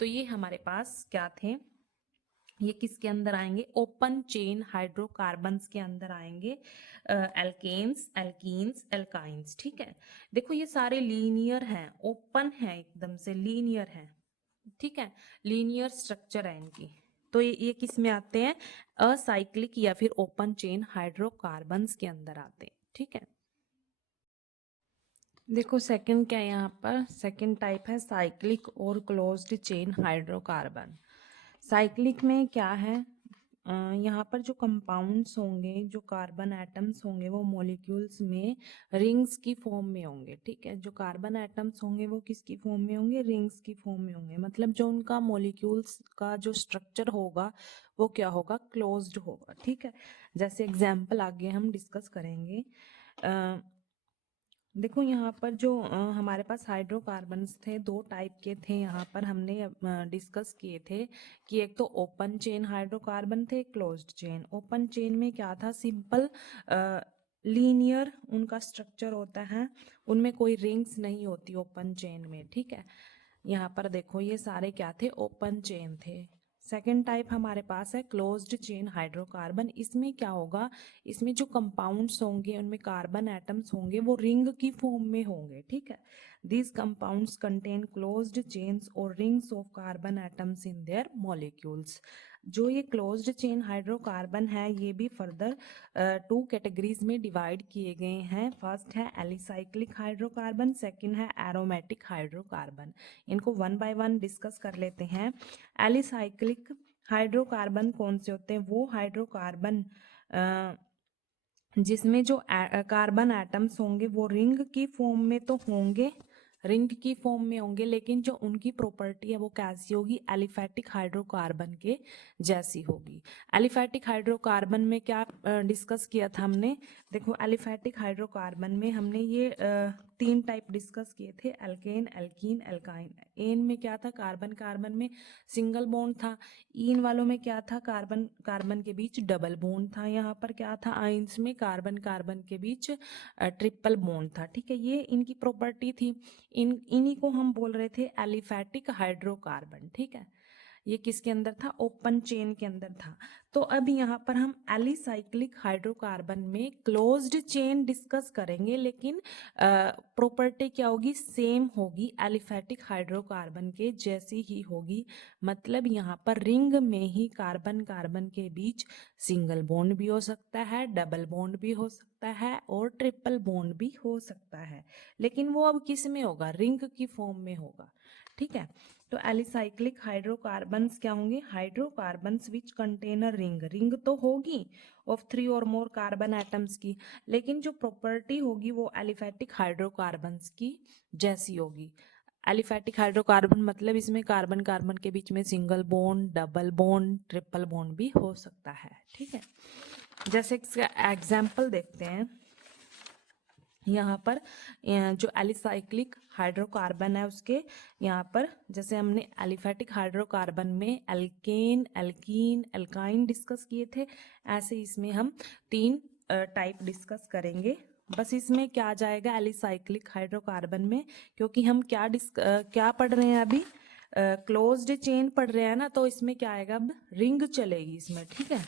तो ये हमारे पास क्या थे, ये किसके अंदर आएंगे, ओपन चेन हाइड्रोकार्बन्स के अंदर आएंगे, एल्केन्स एल्कीन्स एल्काइंस, ठीक है। देखो ये सारे लीनियर हैं, ओपन है, एकदम से लीनियर है, ठीक है, लीनियर स्ट्रक्चर है इनकी। तो ये किस में आते हैं, असाइक्लिक या फिर ओपन चेन हाइड्रोकार्बन्स के अंदर आते हैं, ठीक है। देखो सेकंड क्या है, यहाँ पर सेकंड टाइप है साइक्लिक और क्लोज्ड चेन हाइड्रोकार्बन। साइक्लिक में क्या है, यहाँ पर जो कंपाउंड्स होंगे, जो कार्बन एटम्स होंगे, वो मॉलिक्यूल्स में रिंग्स की फॉर्म में होंगे, ठीक है। जो कार्बन एटम्स होंगे वो किसकी फॉर्म में होंगे, रिंग्स की फॉर्म में होंगे, मतलब जो उनका मॉलिक्यूल्स का जो स्ट्रक्चर होगा वो क्या होगा, क्लोज्ड होगा, ठीक है। जैसे एग्जाम्पल आगे हम डिस्कस करेंगे। देखो यहाँ पर जो हमारे पास हाइड्रोकार्बन्स थे, 2 टाइप के थे, यहाँ पर हमने डिस्कस किए थे कि एक तो ओपन चेन हाइड्रोकार्बन थे, क्लोज्ड चेन। ओपन चेन में क्या था, सिंपल लीनियर उनका स्ट्रक्चर होता है, उनमें कोई रिंग्स नहीं होती ओपन चेन में, ठीक है। यहाँ पर देखो ये सारे क्या थे, ओपन चेन थे। सेकेंड टाइप हमारे पास है क्लोज्ड चेन हाइड्रोकार्बन। इसमें क्या होगा, इसमें जो कंपाउंड्स होंगे उनमें कार्बन एटम्स होंगे वो रिंग की फॉर्म में होंगे, ठीक है। These compounds contain closed chains और rings of carbon atoms in their molecules. जो ये क्लोज्ड चेन हाइड्रोकार्बन है ये भी फर्दर 2 कैटेगरीज में डिवाइड किए गए हैं। फर्स्ट है एलिसाइक्लिक हाइड्रोकार्बन, सेकंड है एरोमेटिक हाइड्रोकार्बन। इनको 1 बाय 1 डिस्कस कर लेते हैं। एलिसाइक्लिक हाइड्रोकार्बन कौन से होते हैं, वो हाइड्रोकार्बन जिसमें जो कार्बन एटम्स होंगे वो रिंग की फॉर्म में तो होंगे, रिंग की फॉर्म में होंगे, लेकिन जो उनकी प्रॉपर्टी है वो कैसी होगी, एलिफैटिक हाइड्रोकार्बन के जैसी होगी। एलिफैटिक हाइड्रोकार्बन में क्या डिस्कस किया था हमने, देखो एलिफैटिक हाइड्रोकार्बन में हमने ये 3 टाइप डिस्कस किए थे, एल्केन, एल्कीन, एल्काइन। एन में क्या था, कार्बन कार्बन में सिंगल बॉन्ड था। इन वालों में क्या था, कार्बन कार्बन के बीच डबल बॉन्ड था। यहाँ पर क्या था, आइंस में कार्बन कार्बन के बीच ट्रिपल बॉन्ड था। ठीक है, ये इनकी प्रॉपर्टी थी। इन्हीं को हम बोल रहे थे एलिफैटिक हाइड्रोकार्बन। ठीक है, ये किसके अंदर था, ओपन चेन के अंदर था। तो अब यहाँ पर हम एलिसाइक्लिक हाइड्रोकार्बन में क्लोज्ड चेन डिस्कस करेंगे, लेकिन प्रॉपर्टी क्या होगी, सेम होगी, एलिफैटिक हाइड्रोकार्बन के जैसी ही होगी। मतलब यहाँ पर रिंग में ही कार्बन कार्बन के बीच सिंगल बॉन्ड भी हो सकता है, डबल बॉन्ड भी हो सकता है और ट्रिपल बॉन्ड भी हो सकता है, लेकिन वो अब किस में होगा, रिंग की फॉर्म में होगा। ठीक है, तो एलिसाइक्लिक हाइड्रोकार्बन्स क्या होंगे, hydrocarbons which contain a ring. Ring तो होगी ऑफ 3 और मोर कार्बन एटम्स की, लेकिन जो प्रॉपर्टी होगी वो एलिफैटिक हाइड्रोकार्बन्स की जैसी होगी। एलिफैटिक हाइड्रोकार्बन मतलब इसमें कार्बन कार्बन के बीच में single bond, double bond, triple bond भी हो सकता है। ठीक है, जैसे इसका एग्जाम्पल देखते हैं। यहाँ पर जो एलिसाइक्लिक हाइड्रोकार्बन है उसके यहाँ पर, जैसे हमने एलिफैटिक हाइड्रोकार्बन में एल्केन, एल्कीन, एल्काइन डिस्कस किए थे, ऐसे इसमें हम 3 टाइप डिस्कस करेंगे। बस इसमें क्या आ जाएगा एलिसाइक्लिक हाइड्रोकार्बन में, क्योंकि हम क्या पढ़ रहे हैं अभी, क्लोज्ड चेन पढ़ रहे हैं ना, तो इसमें क्या आएगा, अब रिंग चलेगी इसमें। ठीक है,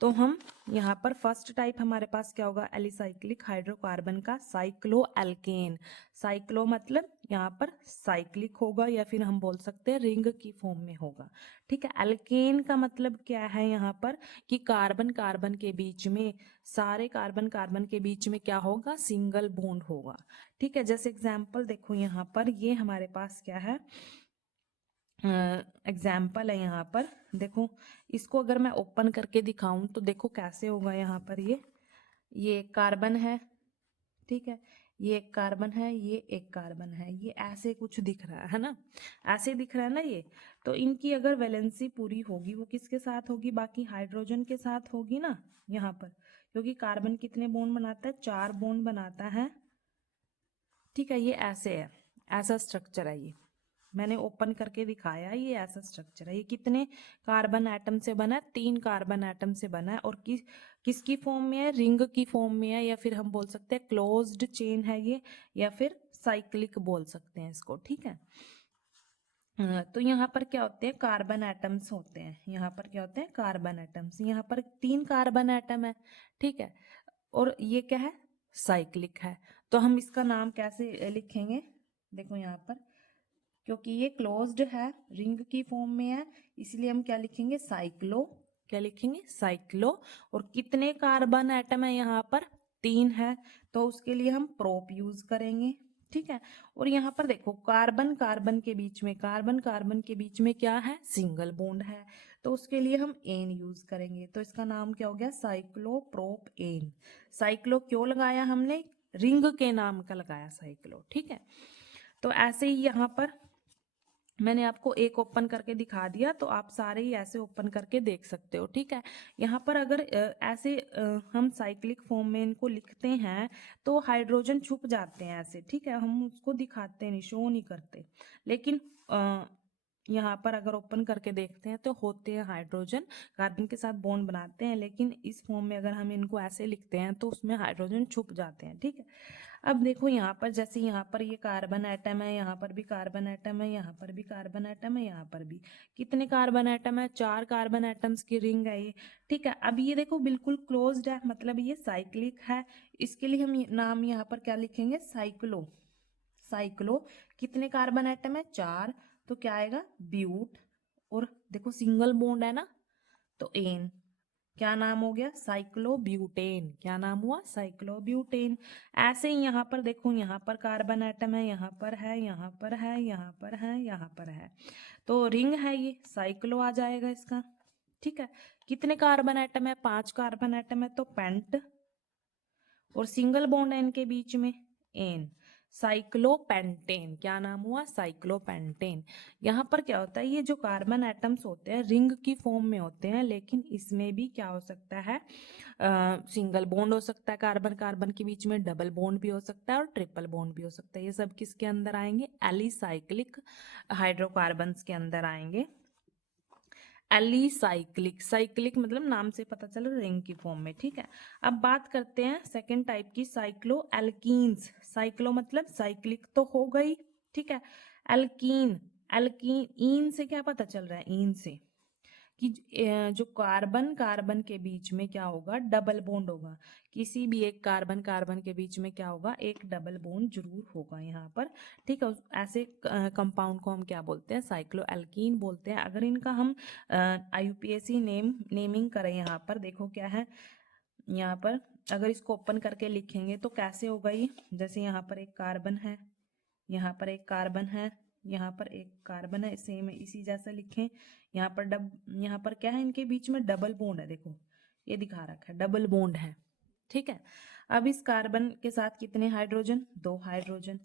तो हम यहाँ पर फर्स्ट टाइप हमारे पास क्या होगा, एलिसाइक्लिक हाइड्रोकार्बन का साइक्लो एल्केन। साइक्लो मतलब यहाँ पर साइक्लिक होगा, या फिर हम बोल सकते हैं रिंग की फॉर्म में होगा। ठीक है, एल्केन का मतलब क्या है यहाँ पर, कि कार्बन कार्बन के बीच में, सारे कार्बन कार्बन के बीच में क्या होगा, सिंगल बॉन्ड होगा। ठीक है, जैसे एग्जाम्पल देखो यहाँ पर, ये हमारे पास क्या है, एग्जाम्पल है यहाँ पर। देखो इसको अगर मैं ओपन करके दिखाऊं तो देखो कैसे होगा। यहाँ पर ये कार्बन है, ठीक है, ये एक कार्बन है, ये एक कार्बन है, ये ऐसे कुछ दिख रहा है ना, ऐसे दिख रहा है ना ये। तो इनकी अगर वैलेंसी पूरी होगी वो किसके साथ होगी, बाकी हाइड्रोजन के साथ होगी ना यहाँ पर, क्योंकि कार्बन कितने बॉन्ड बनाता है, 4 बॉन्ड बनाता है। ठीक है, ये ऐसे है, ऐसा स्ट्रक्चर है, ये मैंने ओपन करके दिखाया, ये ऐसा स्ट्रक्चर है। ये कितने कार्बन एटम से बना है, 3 कार्बन एटम से बना है, और किसकी फॉर्म में है, रिंग की फॉर्म में है, या फिर हम बोल सकते हैं क्लोज्ड चेन है ये, या फिर साइक्लिक बोल सकते हैं इसको। ठीक है, तो यहाँ पर क्या होते हैं, कार्बन एटम्स होते हैं। यहाँ पर क्या होते हैं, कार्बन एटम्स। यहाँ पर 3 कार्बन एटम है। ठीक है, और ये क्या है, साइक्लिक है। तो हम इसका नाम कैसे लिखेंगे, देखो यहाँ पर, क्योंकि ये क्लोज्ड है, रिंग की फॉर्म में है, इसलिए हम क्या लिखेंगे, साइक्लो। क्या लिखेंगे, साइक्लो। और कितने कार्बन एटम है यहाँ पर, 3 है, तो उसके लिए हम प्रोप यूज करेंगे। ठीक है, और यहाँ पर देखो कार्बन कार्बन के बीच में, कार्बन कार्बन के बीच में क्या है, सिंगल बॉन्ड है, तो उसके लिए हम एन यूज करेंगे। तो इसका नाम क्या हो गया, साइक्लो प्रोप एन। साइक्लो क्यों लगाया हमने, रिंग के नाम का लगाया साइक्लो। ठीक है, तो ऐसे ही यहाँ पर मैंने आपको एक ओपन करके दिखा दिया, तो आप सारे ही ऐसे ओपन करके देख सकते हो। ठीक है, यहाँ पर अगर ऐसे हम साइक्लिक फॉर्म में इनको लिखते हैं तो हाइड्रोजन छुप जाते हैं ऐसे। ठीक है, हम उसको दिखाते नहीं, शो नहीं करते, लेकिन यहाँ पर अगर ओपन करके देखते हैं तो होते हैं हाइड्रोजन, कार्बन के साथ बॉन्ड बनाते हैं, लेकिन इस फॉर्म में अगर हम इनको ऐसे लिखते हैं तो उसमें हाइड्रोजन छुप जाते हैं। ठीक है, अब देखो यहाँ पर, जैसे यहाँ पर ये कार्बन एटम है, यहाँ पर भी कार्बन एटम है, यहाँ पर भी कार्बन एटम है, यहाँ पर भी कितने कार्बन एटम है, 4 कार्बन एटम्स की रिंग है ये। ठीक है, अब ये देखो बिल्कुल क्लोज्ड है, मतलब ये साइक्लिक है, इसके लिए हम नाम यहाँ पर क्या लिखेंगे, साइक्लो। साइक्लो, कितने कार्बन एटम है, 4, तो क्या आएगा, ब्यूट, और देखो सिंगल बॉन्ड है ना, तो एन, क्या नाम हो गया, साइक्लोब्यूटेन। क्या नाम हुआ, साइक्लोब्यूटेन। ऐसे ही यहाँ पर देखो, यहाँ पर कार्बन एटम है, यहाँ पर है, यहाँ पर है, यहाँ पर है, यहाँ पर है, तो रिंग है ये, साइक्लो आ जाएगा इसका। ठीक है, कितने कार्बन एटम है, 5 कार्बन एटम है, तो पेंट, और सिंगल बॉन्ड है इनके बीच में, एन। साइक्लोपेंटेन। क्या नाम हुआ? साइक्लोपेंटेन। यहाँ पर क्या होता है, ये जो कार्बन एटम्स होते हैं रिंग की फॉर्म में होते हैं, लेकिन इसमें भी क्या हो सकता है, सिंगल बॉन्ड हो सकता है, कार्बन कार्बन के बीच में डबल बॉन्ड भी हो सकता है और ट्रिपल बॉन्ड भी हो सकता है। ये सब किसके अंदर आएंगे? एलिसाइक्लिक हाइड्रोकार्बन्स के अंदर आएंगे। एलिसाइक्लिक, साइक्लिक मतलब नाम से पता चला रिंग की फॉर्म में, ठीक है। अब बात करते हैं सेकेंड टाइप की, साइक्लो एल्कीन्स। साइक्लो मतलब साइक्लिक तो हो गई, ठीक है। एल्कीन, एल्कीन इन से क्या पता चल रहा है? इन से कि जो कार्बन कार्बन के बीच में क्या होगा? डबल बॉन्ड होगा। किसी भी एक कार्बन कार्बन के बीच में क्या होगा? एक डबल बॉन्ड जरूर होगा यहाँ पर, ठीक है। ऐसे कंपाउंड को हम क्या बोलते हैं? साइक्लोएल्कीन बोलते हैं। अगर इनका हम IUPAC नेमिंग करें, यहाँ पर देखो क्या है, यहाँ पर अगर इसको ओपन करके लिखेंगे तो कैसे होगा ये? जैसे यहाँ पर एक कार्बन है, यहाँ पर एक कार्बन है, यहाँ पर एक कार्बन है, सेम इसी जैसा लिखें। यहाँ पर क्या है? इनके बीच में डबल बॉन्ड है, देखो ये दिखा रखा है, डबल बॉन्ड है, ठीक है। अब इस कार्बन के साथ कितने हाइड्रोजन? 2 हाइड्रोजन।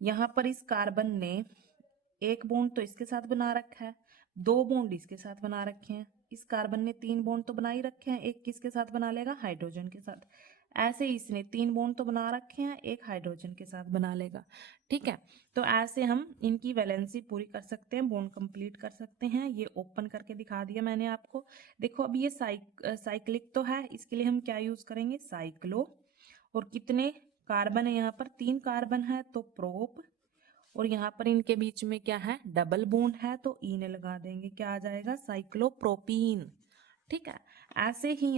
यहाँ पर इस कार्बन ने एक बॉन्ड तो इसके साथ बना रखा है, 2 बॉन्ड इसके साथ बना रखे हैं। इस कार्बन ने 3 बॉन्ड तो बना ही रखे हैं, एक किसके साथ बना लेगा? हाइड्रोजन के साथ। ऐसे ही इसने 3 बॉन्ड तो बना रखे हैं, एक हाइड्रोजन के साथ बना लेगा, ठीक है। तो ऐसे हम इनकी वैलेंसी पूरी कर सकते हैं, बॉन्ड कंप्लीट कर सकते हैं। ये ओपन करके दिखा दिया मैंने आपको। देखो अब ये साइक्लिक तो है, इसके लिए हम क्या यूज करेंगे? साइक्लो। और कितने कार्बन है यहाँ पर? 3 कार्बन है तो प्रोप, और यहाँ पर इनके बीच में क्या है? डबल बॉन्ड है तो ईन लगा देंगे, क्या आ जाएगा? साइक्लोप्रोपीन, ठीक है। ऐसे ही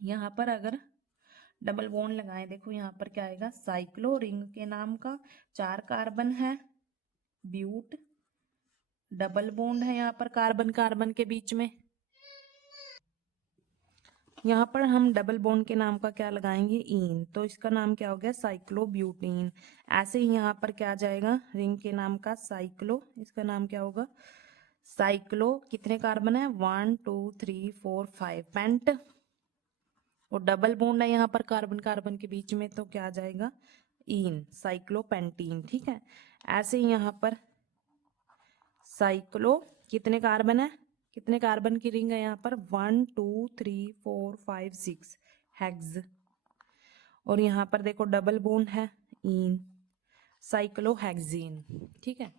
यहाँ पर अगर डबल बॉन्ड लगाएं, देखो यहाँ पर क्या आएगा? साइक्लो, रिंग के नाम का, 4 कार्बन है, ब्यूट, डबल बॉन्ड है यहाँ पर कार्बन कार्बन के बीच में। यहाँ पर हम डबल बॉन्ड के नाम का क्या लगाएंगे? ईन, तो इसका नाम क्या हो गया? साइक्लोब्यूटीन। ऐसे ही यहाँ पर क्या आ जाएगा? रिंग के नाम का साइक्लो, इसका नाम क्या होगा? साइक्लो। कितने कार्बन है? 1 2 3 4 5, पेंट। और डबल बॉन्ड है यहाँ पर कार्बन कार्बन के बीच में, तो क्या आ जाएगा? ईन, साइक्लोपेंटीन, ठीक है। ऐसे ही यहाँ पर साइक्लो, कितने कार्बन है? कितने कार्बन की रिंग है यहाँ पर? 1 2 3 4 5 6, हेक्स। और यहाँ पर देखो डबल बॉन्ड है, ईन, साइक्लोहेक्सीन, ठीक है।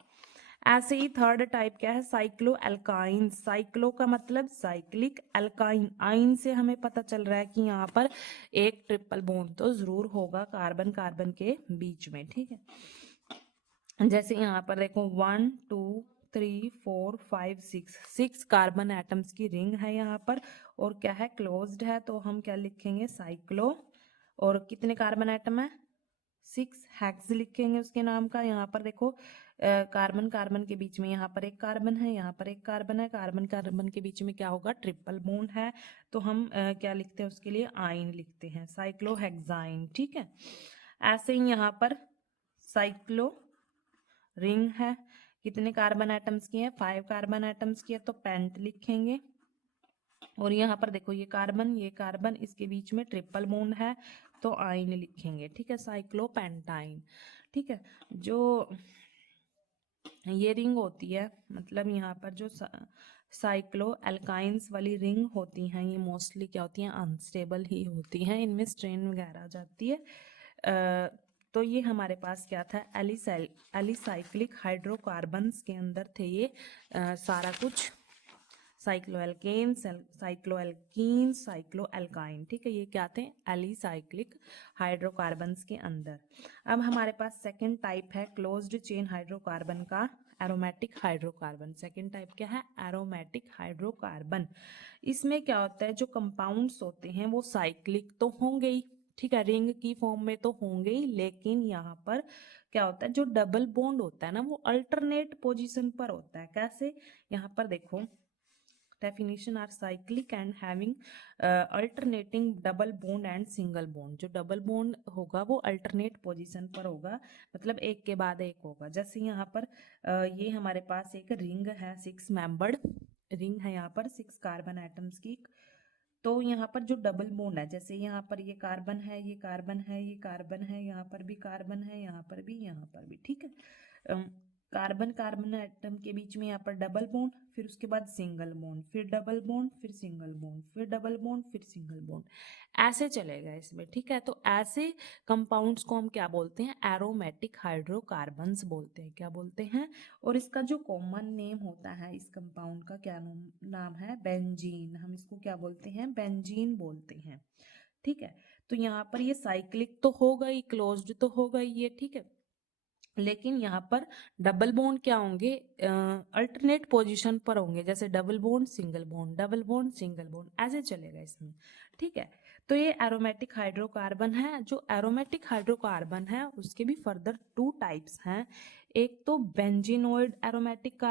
ऐसे ही थर्ड टाइप क्या है? Cyclo alkyne. साइक्लो का मतलब साइक्लिक, एल्काइन आइन से हमें पता चल रहा है कि यहाँ पर एक ट्रिपल बॉन्ड तो जरूर होगा कार्बन कार्बन के बीच में, ठीक है। जैसे यहाँ पर देखो 1 2 3 4 5 6 कार्बन एटम्स की रिंग है यहाँ पर, और क्या है? क्लोज्ड है, तो हम क्या लिखेंगे? साइक्लो। और कितने कार्बन एटम है? 6, हेक्स लिखेंगे उसके नाम का। यहाँ पर देखो कार्बन कार्बन के बीच में यहाँ पर एक कार्बन है, यहाँ पर एक कार्बन है, कार्बन कार्बन के बीच में क्या होगा? ट्रिपल बॉन्ड है, तो हम क्या लिखते हैं उसके लिए? आइन लिखते हैं, साइक्लोहेक्साइन, ठीक है। ऐसे ही यहाँ पर साइक्लो रिंग है, कितने कार्बन एटम्स की है? 5 कार्बन एटम्स की है, तो पेंट लिखेंगे। और यहाँ पर देखो ये कार्बन इसके बीच में ट्रिपल बॉन्ड है, तो आइन लिखेंगे, ठीक है, साइक्लोपेंटाइन, ठीक है। जो ये रिंग होती है, मतलब यहाँ पर जो साइक्लो एल्काइंस वाली रिंग होती हैं, ये मोस्टली क्या होती हैं? अनस्टेबल ही होती हैं, इनमें स्ट्रेन वगैरह आ जाती है। तो ये हमारे पास क्या था? एलिसाइक्लिक हाइड्रोकार्बन्स के अंदर थे ये सारा कुछ, साइक्लोएल्केन, साइक्लोएल्कीन, साइक्लोएल्काइन, ठीक है। ये क्या थे? एलिसाइक्लिक हाइड्रोकार्बन्स के अंदर। अब हमारे पास सेकेंड टाइप है क्लोज्ड चेन हाइड्रोकार्बन का, एरोमेटिक हाइड्रोकार्बन। सेकेंड टाइप क्या है? Aromatic hydrocarbon. इसमें क्या होता है? जो कंपाउंड्स होते हैं वो साइक्लिक तो होंगे ही, ठीक है, रिंग की फॉर्म में तो होंगे ही, लेकिन यहाँ पर क्या होता है? जो डबल बॉन्ड होता है ना, वो अल्टरनेट पोजीशन पर होता है। कैसे? यहाँ पर देखो, definition are cyclic and having alternating double bond and single bond। जो डबल बॉन्ड होगा वो अल्टरनेट पोजीशन पर होगा, मतलब एक के बाद एक होगा। जैसे यहाँ पर ये हमारे पास एक रिंग है, 6 मेंबर्ड रिंग है, यहाँ पर 6 कार्बन एटम्स की, तो यहाँ पर जो डबल बॉन्ड है, जैसे यहाँ पर ये कार्बन है, ये कार्बन है, ये कार्बन है, यहाँ पर भी कार्बन है, यहाँ पर भी, यहाँ पर भी, ठीक है। कार्बन कार्बन एटम के बीच में यहाँ पर डबल बॉन्ड, फिर उसके बाद सिंगल बॉन्ड, फिर डबल बॉन्ड, फिर सिंगल बॉन्ड, फिर डबल बॉन्ड, फिर सिंगल बॉन्ड, ऐसे चलेगा इसमें, ठीक है। तो ऐसे कंपाउंड्स को हम क्या बोलते हैं? एरोमेटिक हाइड्रोकार्बन्स बोलते हैं। क्या बोलते हैं? और इसका जो कॉमन नेम होता है इस कंपाउंड का क्या नाम है? बेंजीन। हम इसको क्या बोलते हैं? बेंजीन बोलते हैं, ठीक है। तो यहाँ पर ये साइक्लिक तो हो गई, क्लोज्ड तो हो गई ये, ठीक है। लेकिन यहाँ पर डबल बॉन्ड क्या होंगे? अल्टरनेट पोजीशन पर होंगे, जैसे double bond single bond, double bond single bond, ऐसे चलेगा इसमें, ठीक है। तो ये एरोमेटिक हाइड्रोकार्बन है। जो एरोमेटिक हाइड्रोकार्बन है उसके भी फर्दर 2 टाइप्स हैं। एक तो बेंजीनोइड एरोमेटिक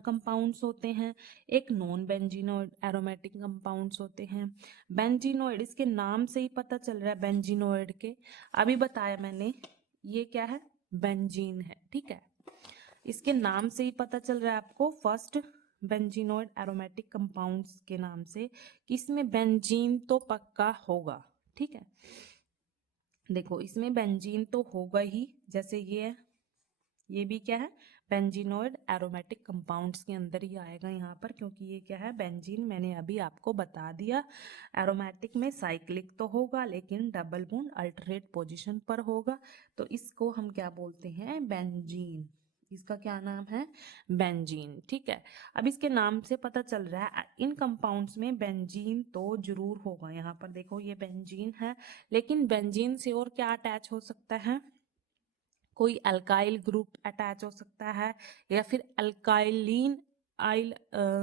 कंपाउंड्स होते हैं, एक नॉन बेंजीनोइड एरोमेटिक कंपाउंड्स होते हैं। बेंजीनोइड, इसके नाम से ही पता चल रहा है बेंजीनोइड के, अभी बताया मैंने, ये क्या है? बेंजीन है, ठीक है। इसके नाम से ही पता चल रहा है आपको, फर्स्ट बेंजीनोइड एरोमेटिक कंपाउंड्स के नाम से, कि इसमें बेंजीन तो पक्का होगा, ठीक है। देखो इसमें बेंजीन तो होगा ही, जैसे ये है, ये भी क्या है? बेंजीनोइड एरोमेटिक कंपाउंड्स के अंदर ही आएगा यहाँ पर, क्योंकि ये क्या है? बेंजीन। मैंने अभी आपको बता दिया, एरोमेटिक में साइक्लिक तो होगा लेकिन डबल बॉन्ड अल्टरनेट पोजीशन पर होगा, तो इसको हम क्या बोलते हैं? बेंजीन। इसका क्या नाम है? बेंजीन, ठीक है। अब इसके नाम से पता चल रहा है इन कंपाउंड्स में बेंजीन तो जरूर होगा। यहाँ पर देखो ये बेंजीन है, लेकिन बेंजीन से और क्या अटैच हो सकता है? कोई अल्काइल ग्रुप अटैच हो सकता है, या फिर अल्काइलिन आइल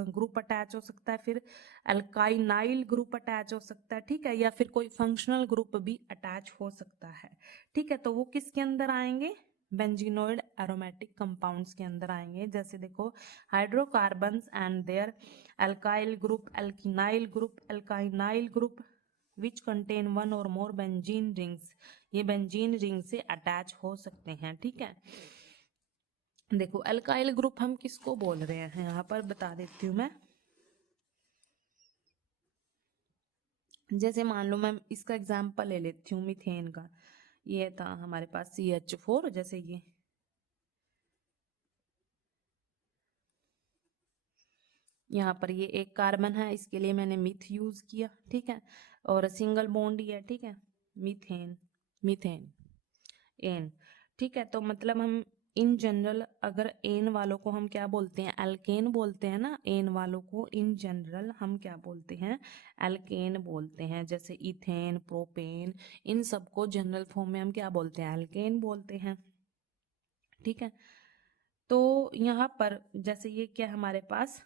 ग्रुप अटैच हो सकता है, फिर अल्काइनाइल ग्रुप अटैच हो सकता है, ठीक है, या फिर कोई फंक्शनल ग्रुप भी अटैच हो सकता है, ठीक है। तो वो किसके अंदर आएंगे? बेंजीनोइड एरोमेटिक कंपाउंड्स के अंदर आएंगे। जैसे देखो, hydrocarbons and their alkyl group, alkenyl group, alkynyl group which contain one or more benzene rings, ये बेंजीन रिंग से अटैच हो सकते हैं, ठीक है। देखो अल्काइल ग्रुप हम किसको बोल रहे हैं, यहाँ पर बता देती हूँ मैं। जैसे मान लो मैं इसका एग्जांपल ले लेती हूँ, मीथेन का। ये था हमारे पास CH4, जैसे ये यहाँ पर ये एक कार्बन है, इसके लिए मैंने मिथ यूज किया, ठीक है, और सिंगल बॉन्ड ही है, ठीक है। मीथेन, मीथेन, एन, ठीक है। तो मतलब हम इन जनरल अगर एन वालों को हम क्या बोलते हैं? एल्केन बोलते हैं ना। एन वालों को इन जनरल हम क्या बोलते हैं? एल्केन बोलते हैं। जैसे इथेन, प्रोपेन, इन सबको जनरल फॉर्म में हम क्या बोलते हैं? एल्केन बोलते हैं, ठीक है। तो यहाँ पर जैसे ये क्या हमारे पास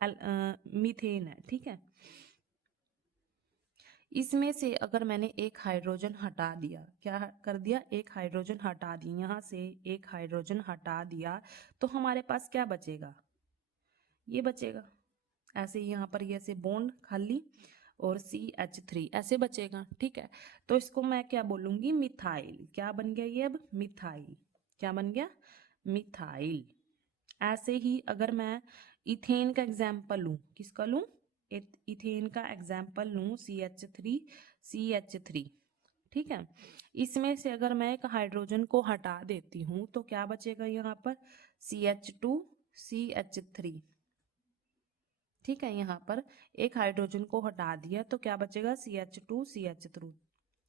मीथेन है, ठीक है। इसमें से अगर मैंने एक हाइड्रोजन हटा दिया, क्या कर दिया? एक हाइड्रोजन हटा दी, यहाँ से एक हाइड्रोजन हटा दिया, तो हमारे पास क्या बचेगा? ये बचेगा। ऐसे ही यहाँ पर ये ऐसे बॉन्ड खाली और CH3 ऐसे बचेगा, ठीक है। तो इसको मैं क्या बोलूंगी? मिथाइल। क्या बन गया ये अब? मिथाइल। क्या बन गया? मिथाइल। ऐसे ही अगर मैं इथेन का एग्जाम्पल लूँ, किसका लूँ? इथेन का एग्जाम्पल लूँ, CH3, ठीक है। इसमें से अगर मैं एक हाइड्रोजन को हटा देती हूँ तो क्या बचेगा यहाँ पर? CH2, CH3, ठीक है। यहाँ पर एक हाइड्रोजन को हटा दिया तो क्या बचेगा? CH2, CH3,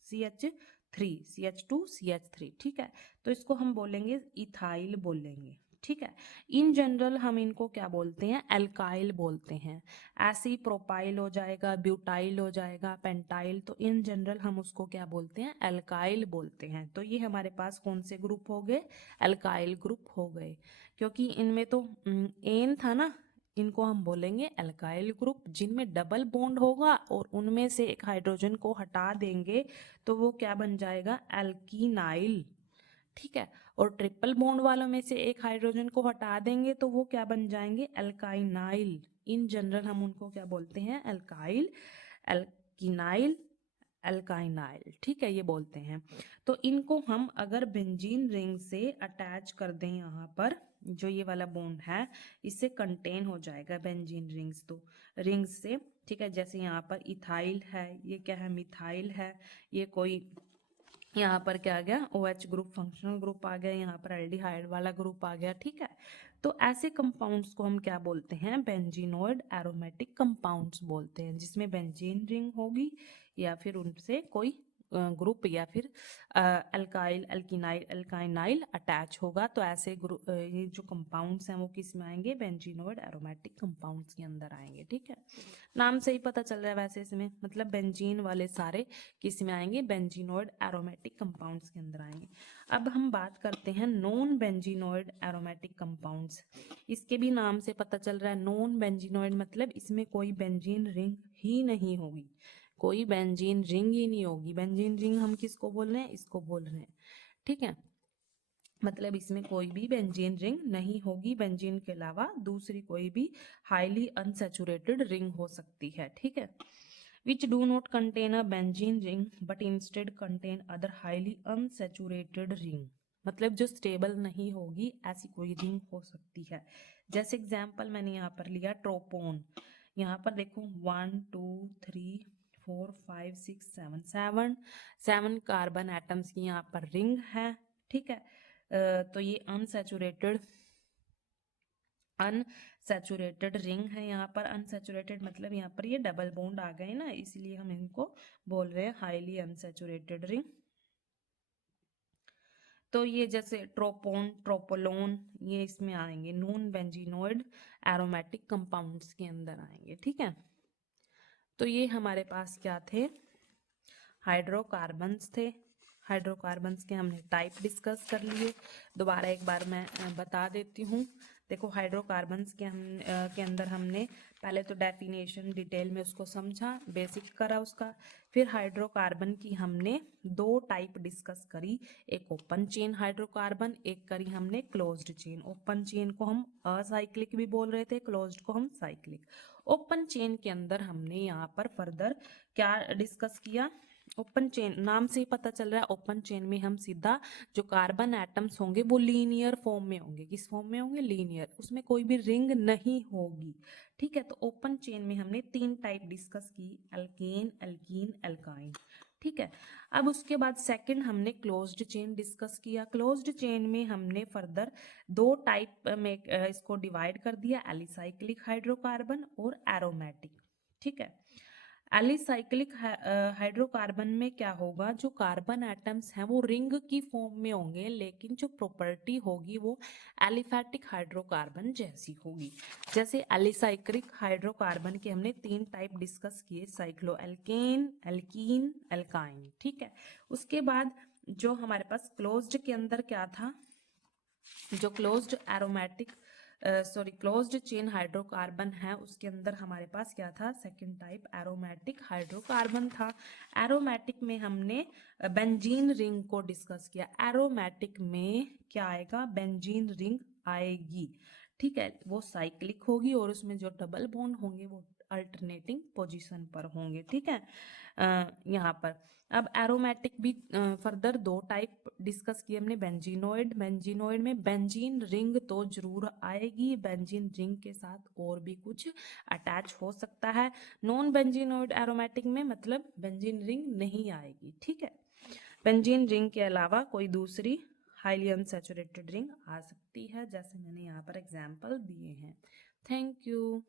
CH3, CH2, CH3, ठीक है। तो इसको हम बोलेंगे इथाइल बोलेंगे, ठीक है। इन जनरल हम इनको क्या बोलते हैं? एल्काइल बोलते हैं। ऐसे ही प्रोपाइल हो जाएगा, ब्यूटाइल हो जाएगा, पेंटाइल, तो इन जनरल हम उसको क्या बोलते हैं? एल्काइल बोलते हैं। तो ये हमारे पास कौन से ग्रुप हो गए? एल्काइल ग्रुप हो गए, क्योंकि इनमें तो एन था ना, इनको हम बोलेंगे एल्काइल ग्रुप। जिनमें डबल बॉन्ड होगा और उनमें से एक हाइड्रोजन को हटा देंगे तो वो क्या बन जाएगा? एल्कीनाइल, ठीक है। और ट्रिपल बॉन्ड वालों में से एक हाइड्रोजन को हटा देंगे तो वो क्या बन जाएंगे? एल्काइनाइल। इन जनरल हम उनको क्या बोलते हैं? एल्काइल, एल्कीनाइल, एल्काइनाइल, ठीक है, ये बोलते हैं। तो इनको हम अगर बेंजीन रिंग से अटैच कर दें यहाँ पर, जो ये वाला बॉन्ड है इससे कंटेन हो जाएगा बेंजीन रिंग्स, तो रिंग्स से, ठीक है। जैसे यहाँ पर इथाइल है, ये क्या है, मिथाइल है, ये कोई यहाँ पर क्या आ गया, OH ग्रुप फंक्शनल ग्रुप आ गया, यहाँ पर एल्डिहाइड वाला ग्रुप आ गया, ठीक है। तो ऐसे कंपाउंड्स को हम क्या बोलते हैं, बेंजीनोइड एरोमेटिक कंपाउंड्स बोलते हैं, जिसमें बेंजीन रिंग होगी या फिर उनसे कोई ग्रुप या फिर अल्काइल अल्किनाइल अल्काइनाइल अटैच होगा। तो ऐसे ग्रुप, ये जो कंपाउंड्स हैं वो किस में आएंगे, बेंजीनोइड एरोमेटिक कंपाउंड्स के अंदर आएंगे, ठीक है। नाम से ही पता चल रहा है वैसे इसमें, मतलब बेंजीन वाले सारे किस में आएंगे, बेंजीनोइड एरोमेटिक कंपाउंड्स के अंदर आएंगे। अब हम बात करते हैं नॉन बेंजीनोइड एरोमेटिक कंपाउंड्स। इसके भी नाम से पता चल रहा है, नॉन बेंजीनोइड मतलब इसमें कोई बेंजीन रिंग ही नहीं होगी, कोई बेंजीन रिंग ही नहीं होगी। बेंजीन रिंग हम किसको बोल रहे हैं, इसको बोल रहे हैं, ठीक है। मतलब इसमें कोई भी बेंजीन रिंग नहीं होगी, बेंजीन के अलावा दूसरी कोई भी हाईली अनसैचुरेटेड रिंग हो सकती है, ठीक है। which do not contain a benzene ring but instead contain other highly unsaturated ring, मतलब जो स्टेबल नहीं होगी ऐसी कोई रिंग हो सकती है। जैसे एग्जांपल मैंने यहाँ पर लिया ट्रोपोन, यहाँ पर देखो 1 2 3 4 5 6 7 7 कार्बन एटम्स की यहाँ पर रिंग है, ठीक है। तो ये अनसैचुरेटेड रिंग है, यहाँ पर अनसैचुरेटेड मतलब यहाँ पर ये डबल बॉन्ड आ गए ना, इसलिए हम इनको बोल रहे हैं हाईली अनसैचुरेटेड रिंग। तो ये जैसे ट्रोपोन ट्रोपोलोन ये इसमें आएंगे, नॉन बेंजीनोइड एरोमेटिक कंपाउंड्स के अंदर आएंगे, ठीक है। तो ये हमारे पास क्या थे, हाइड्रोकार्बन्स थे। हाइड्रोकार्बन्स के हमने टाइप डिस्कस कर लिए, दोबारा एक बार मैं बता देती हूँ। देखो हाइड्रोकार्बन्स के अंदर हमने पहले तो डेफिनेशन डिटेल में उसको समझा, बेसिक करा उसका, फिर हाइड्रोकार्बन की हमने दो टाइप डिस्कस करी, एक ओपन चेन हाइड्रोकार्बन, एक करी हमने क्लोज्ड चेन। ओपन चेन को हम असाइक्लिक भी बोल रहे थे, क्लोज्ड को हम साइक्लिक। ओपन चेन के अंदर हमने यहाँ पर फर्दर क्या डिस्कस किया, ओपन चेन नाम से ही पता चल रहा है, ओपन चेन में हम सीधा जो कार्बन एटम्स होंगे वो लीनियर फॉर्म में होंगे, किस फॉर्म में होंगे, लीनियर, उसमें कोई भी रिंग नहीं होगी, ठीक है। तो ओपन चेन में हमने तीन टाइप डिस्कस की, अल्केन एल्कीन एल्काइन, ठीक है। अब उसके बाद सेकंड हमने क्लोज्ड चेन डिस्कस किया, क्लोज्ड चेन में हमने फर्दर दो टाइप में इसको डिवाइड कर दिया, एलिसाइक्लिक हाइड्रोकार्बन और एरोमेटिक, ठीक है। एलिसाइक्लिक हाइड्रोकार्बन में क्या होगा, जो कार्बन एटम्स हैं वो रिंग की फॉर्म में होंगे, लेकिन जो प्रॉपर्टी होगी वो एलिफैटिक हाइड्रोकार्बन जैसी होगी। जैसे एलिसाइक्लिक हाइड्रोकार्बन के हमने तीन टाइप डिस्कस किए, साइक्लोएल्केन एल्कीन एल्काइन, ठीक है। उसके बाद जो हमारे पास क्लोज्ड के अंदर क्या था, जो closed aromatic closed chain hydrocarbon है उसके अंदर हमारे पास क्या था, सेकंड टाइप एरोमेटिक हाइड्रोकार्बन था। एरोमेटिक में हमने बेंजीन रिंग को डिस्कस किया, एरोमेटिक में क्या आएगा, बेंजीन रिंग आएगी, ठीक है। वो साइक्लिक होगी और उसमें जो डबल बॉन्ड होंगे वो अल्टरनेटिंग पोजीशन पर होंगे, ठीक है। यहाँ पर अब एरोमेटिक भी फर्दर दो टाइप डिस्कस किए हमने, बेंजीनोइड, बेंजीनोइड में बेंजीन रिंग तो जरूर आएगी, बेंजीन रिंग के साथ और भी कुछ अटैच हो सकता है। नॉन बेंजीनोइड एरोमेटिक में मतलब बेंजीन रिंग नहीं आएगी, ठीक है। बेंजीन रिंग के अलावा कोई दूसरी हाईली अनसैचुरेटेड रिंग आ सकती है, जैसे मैंने यहाँ पर एग्जाम्पल दिए हैं। Thank you.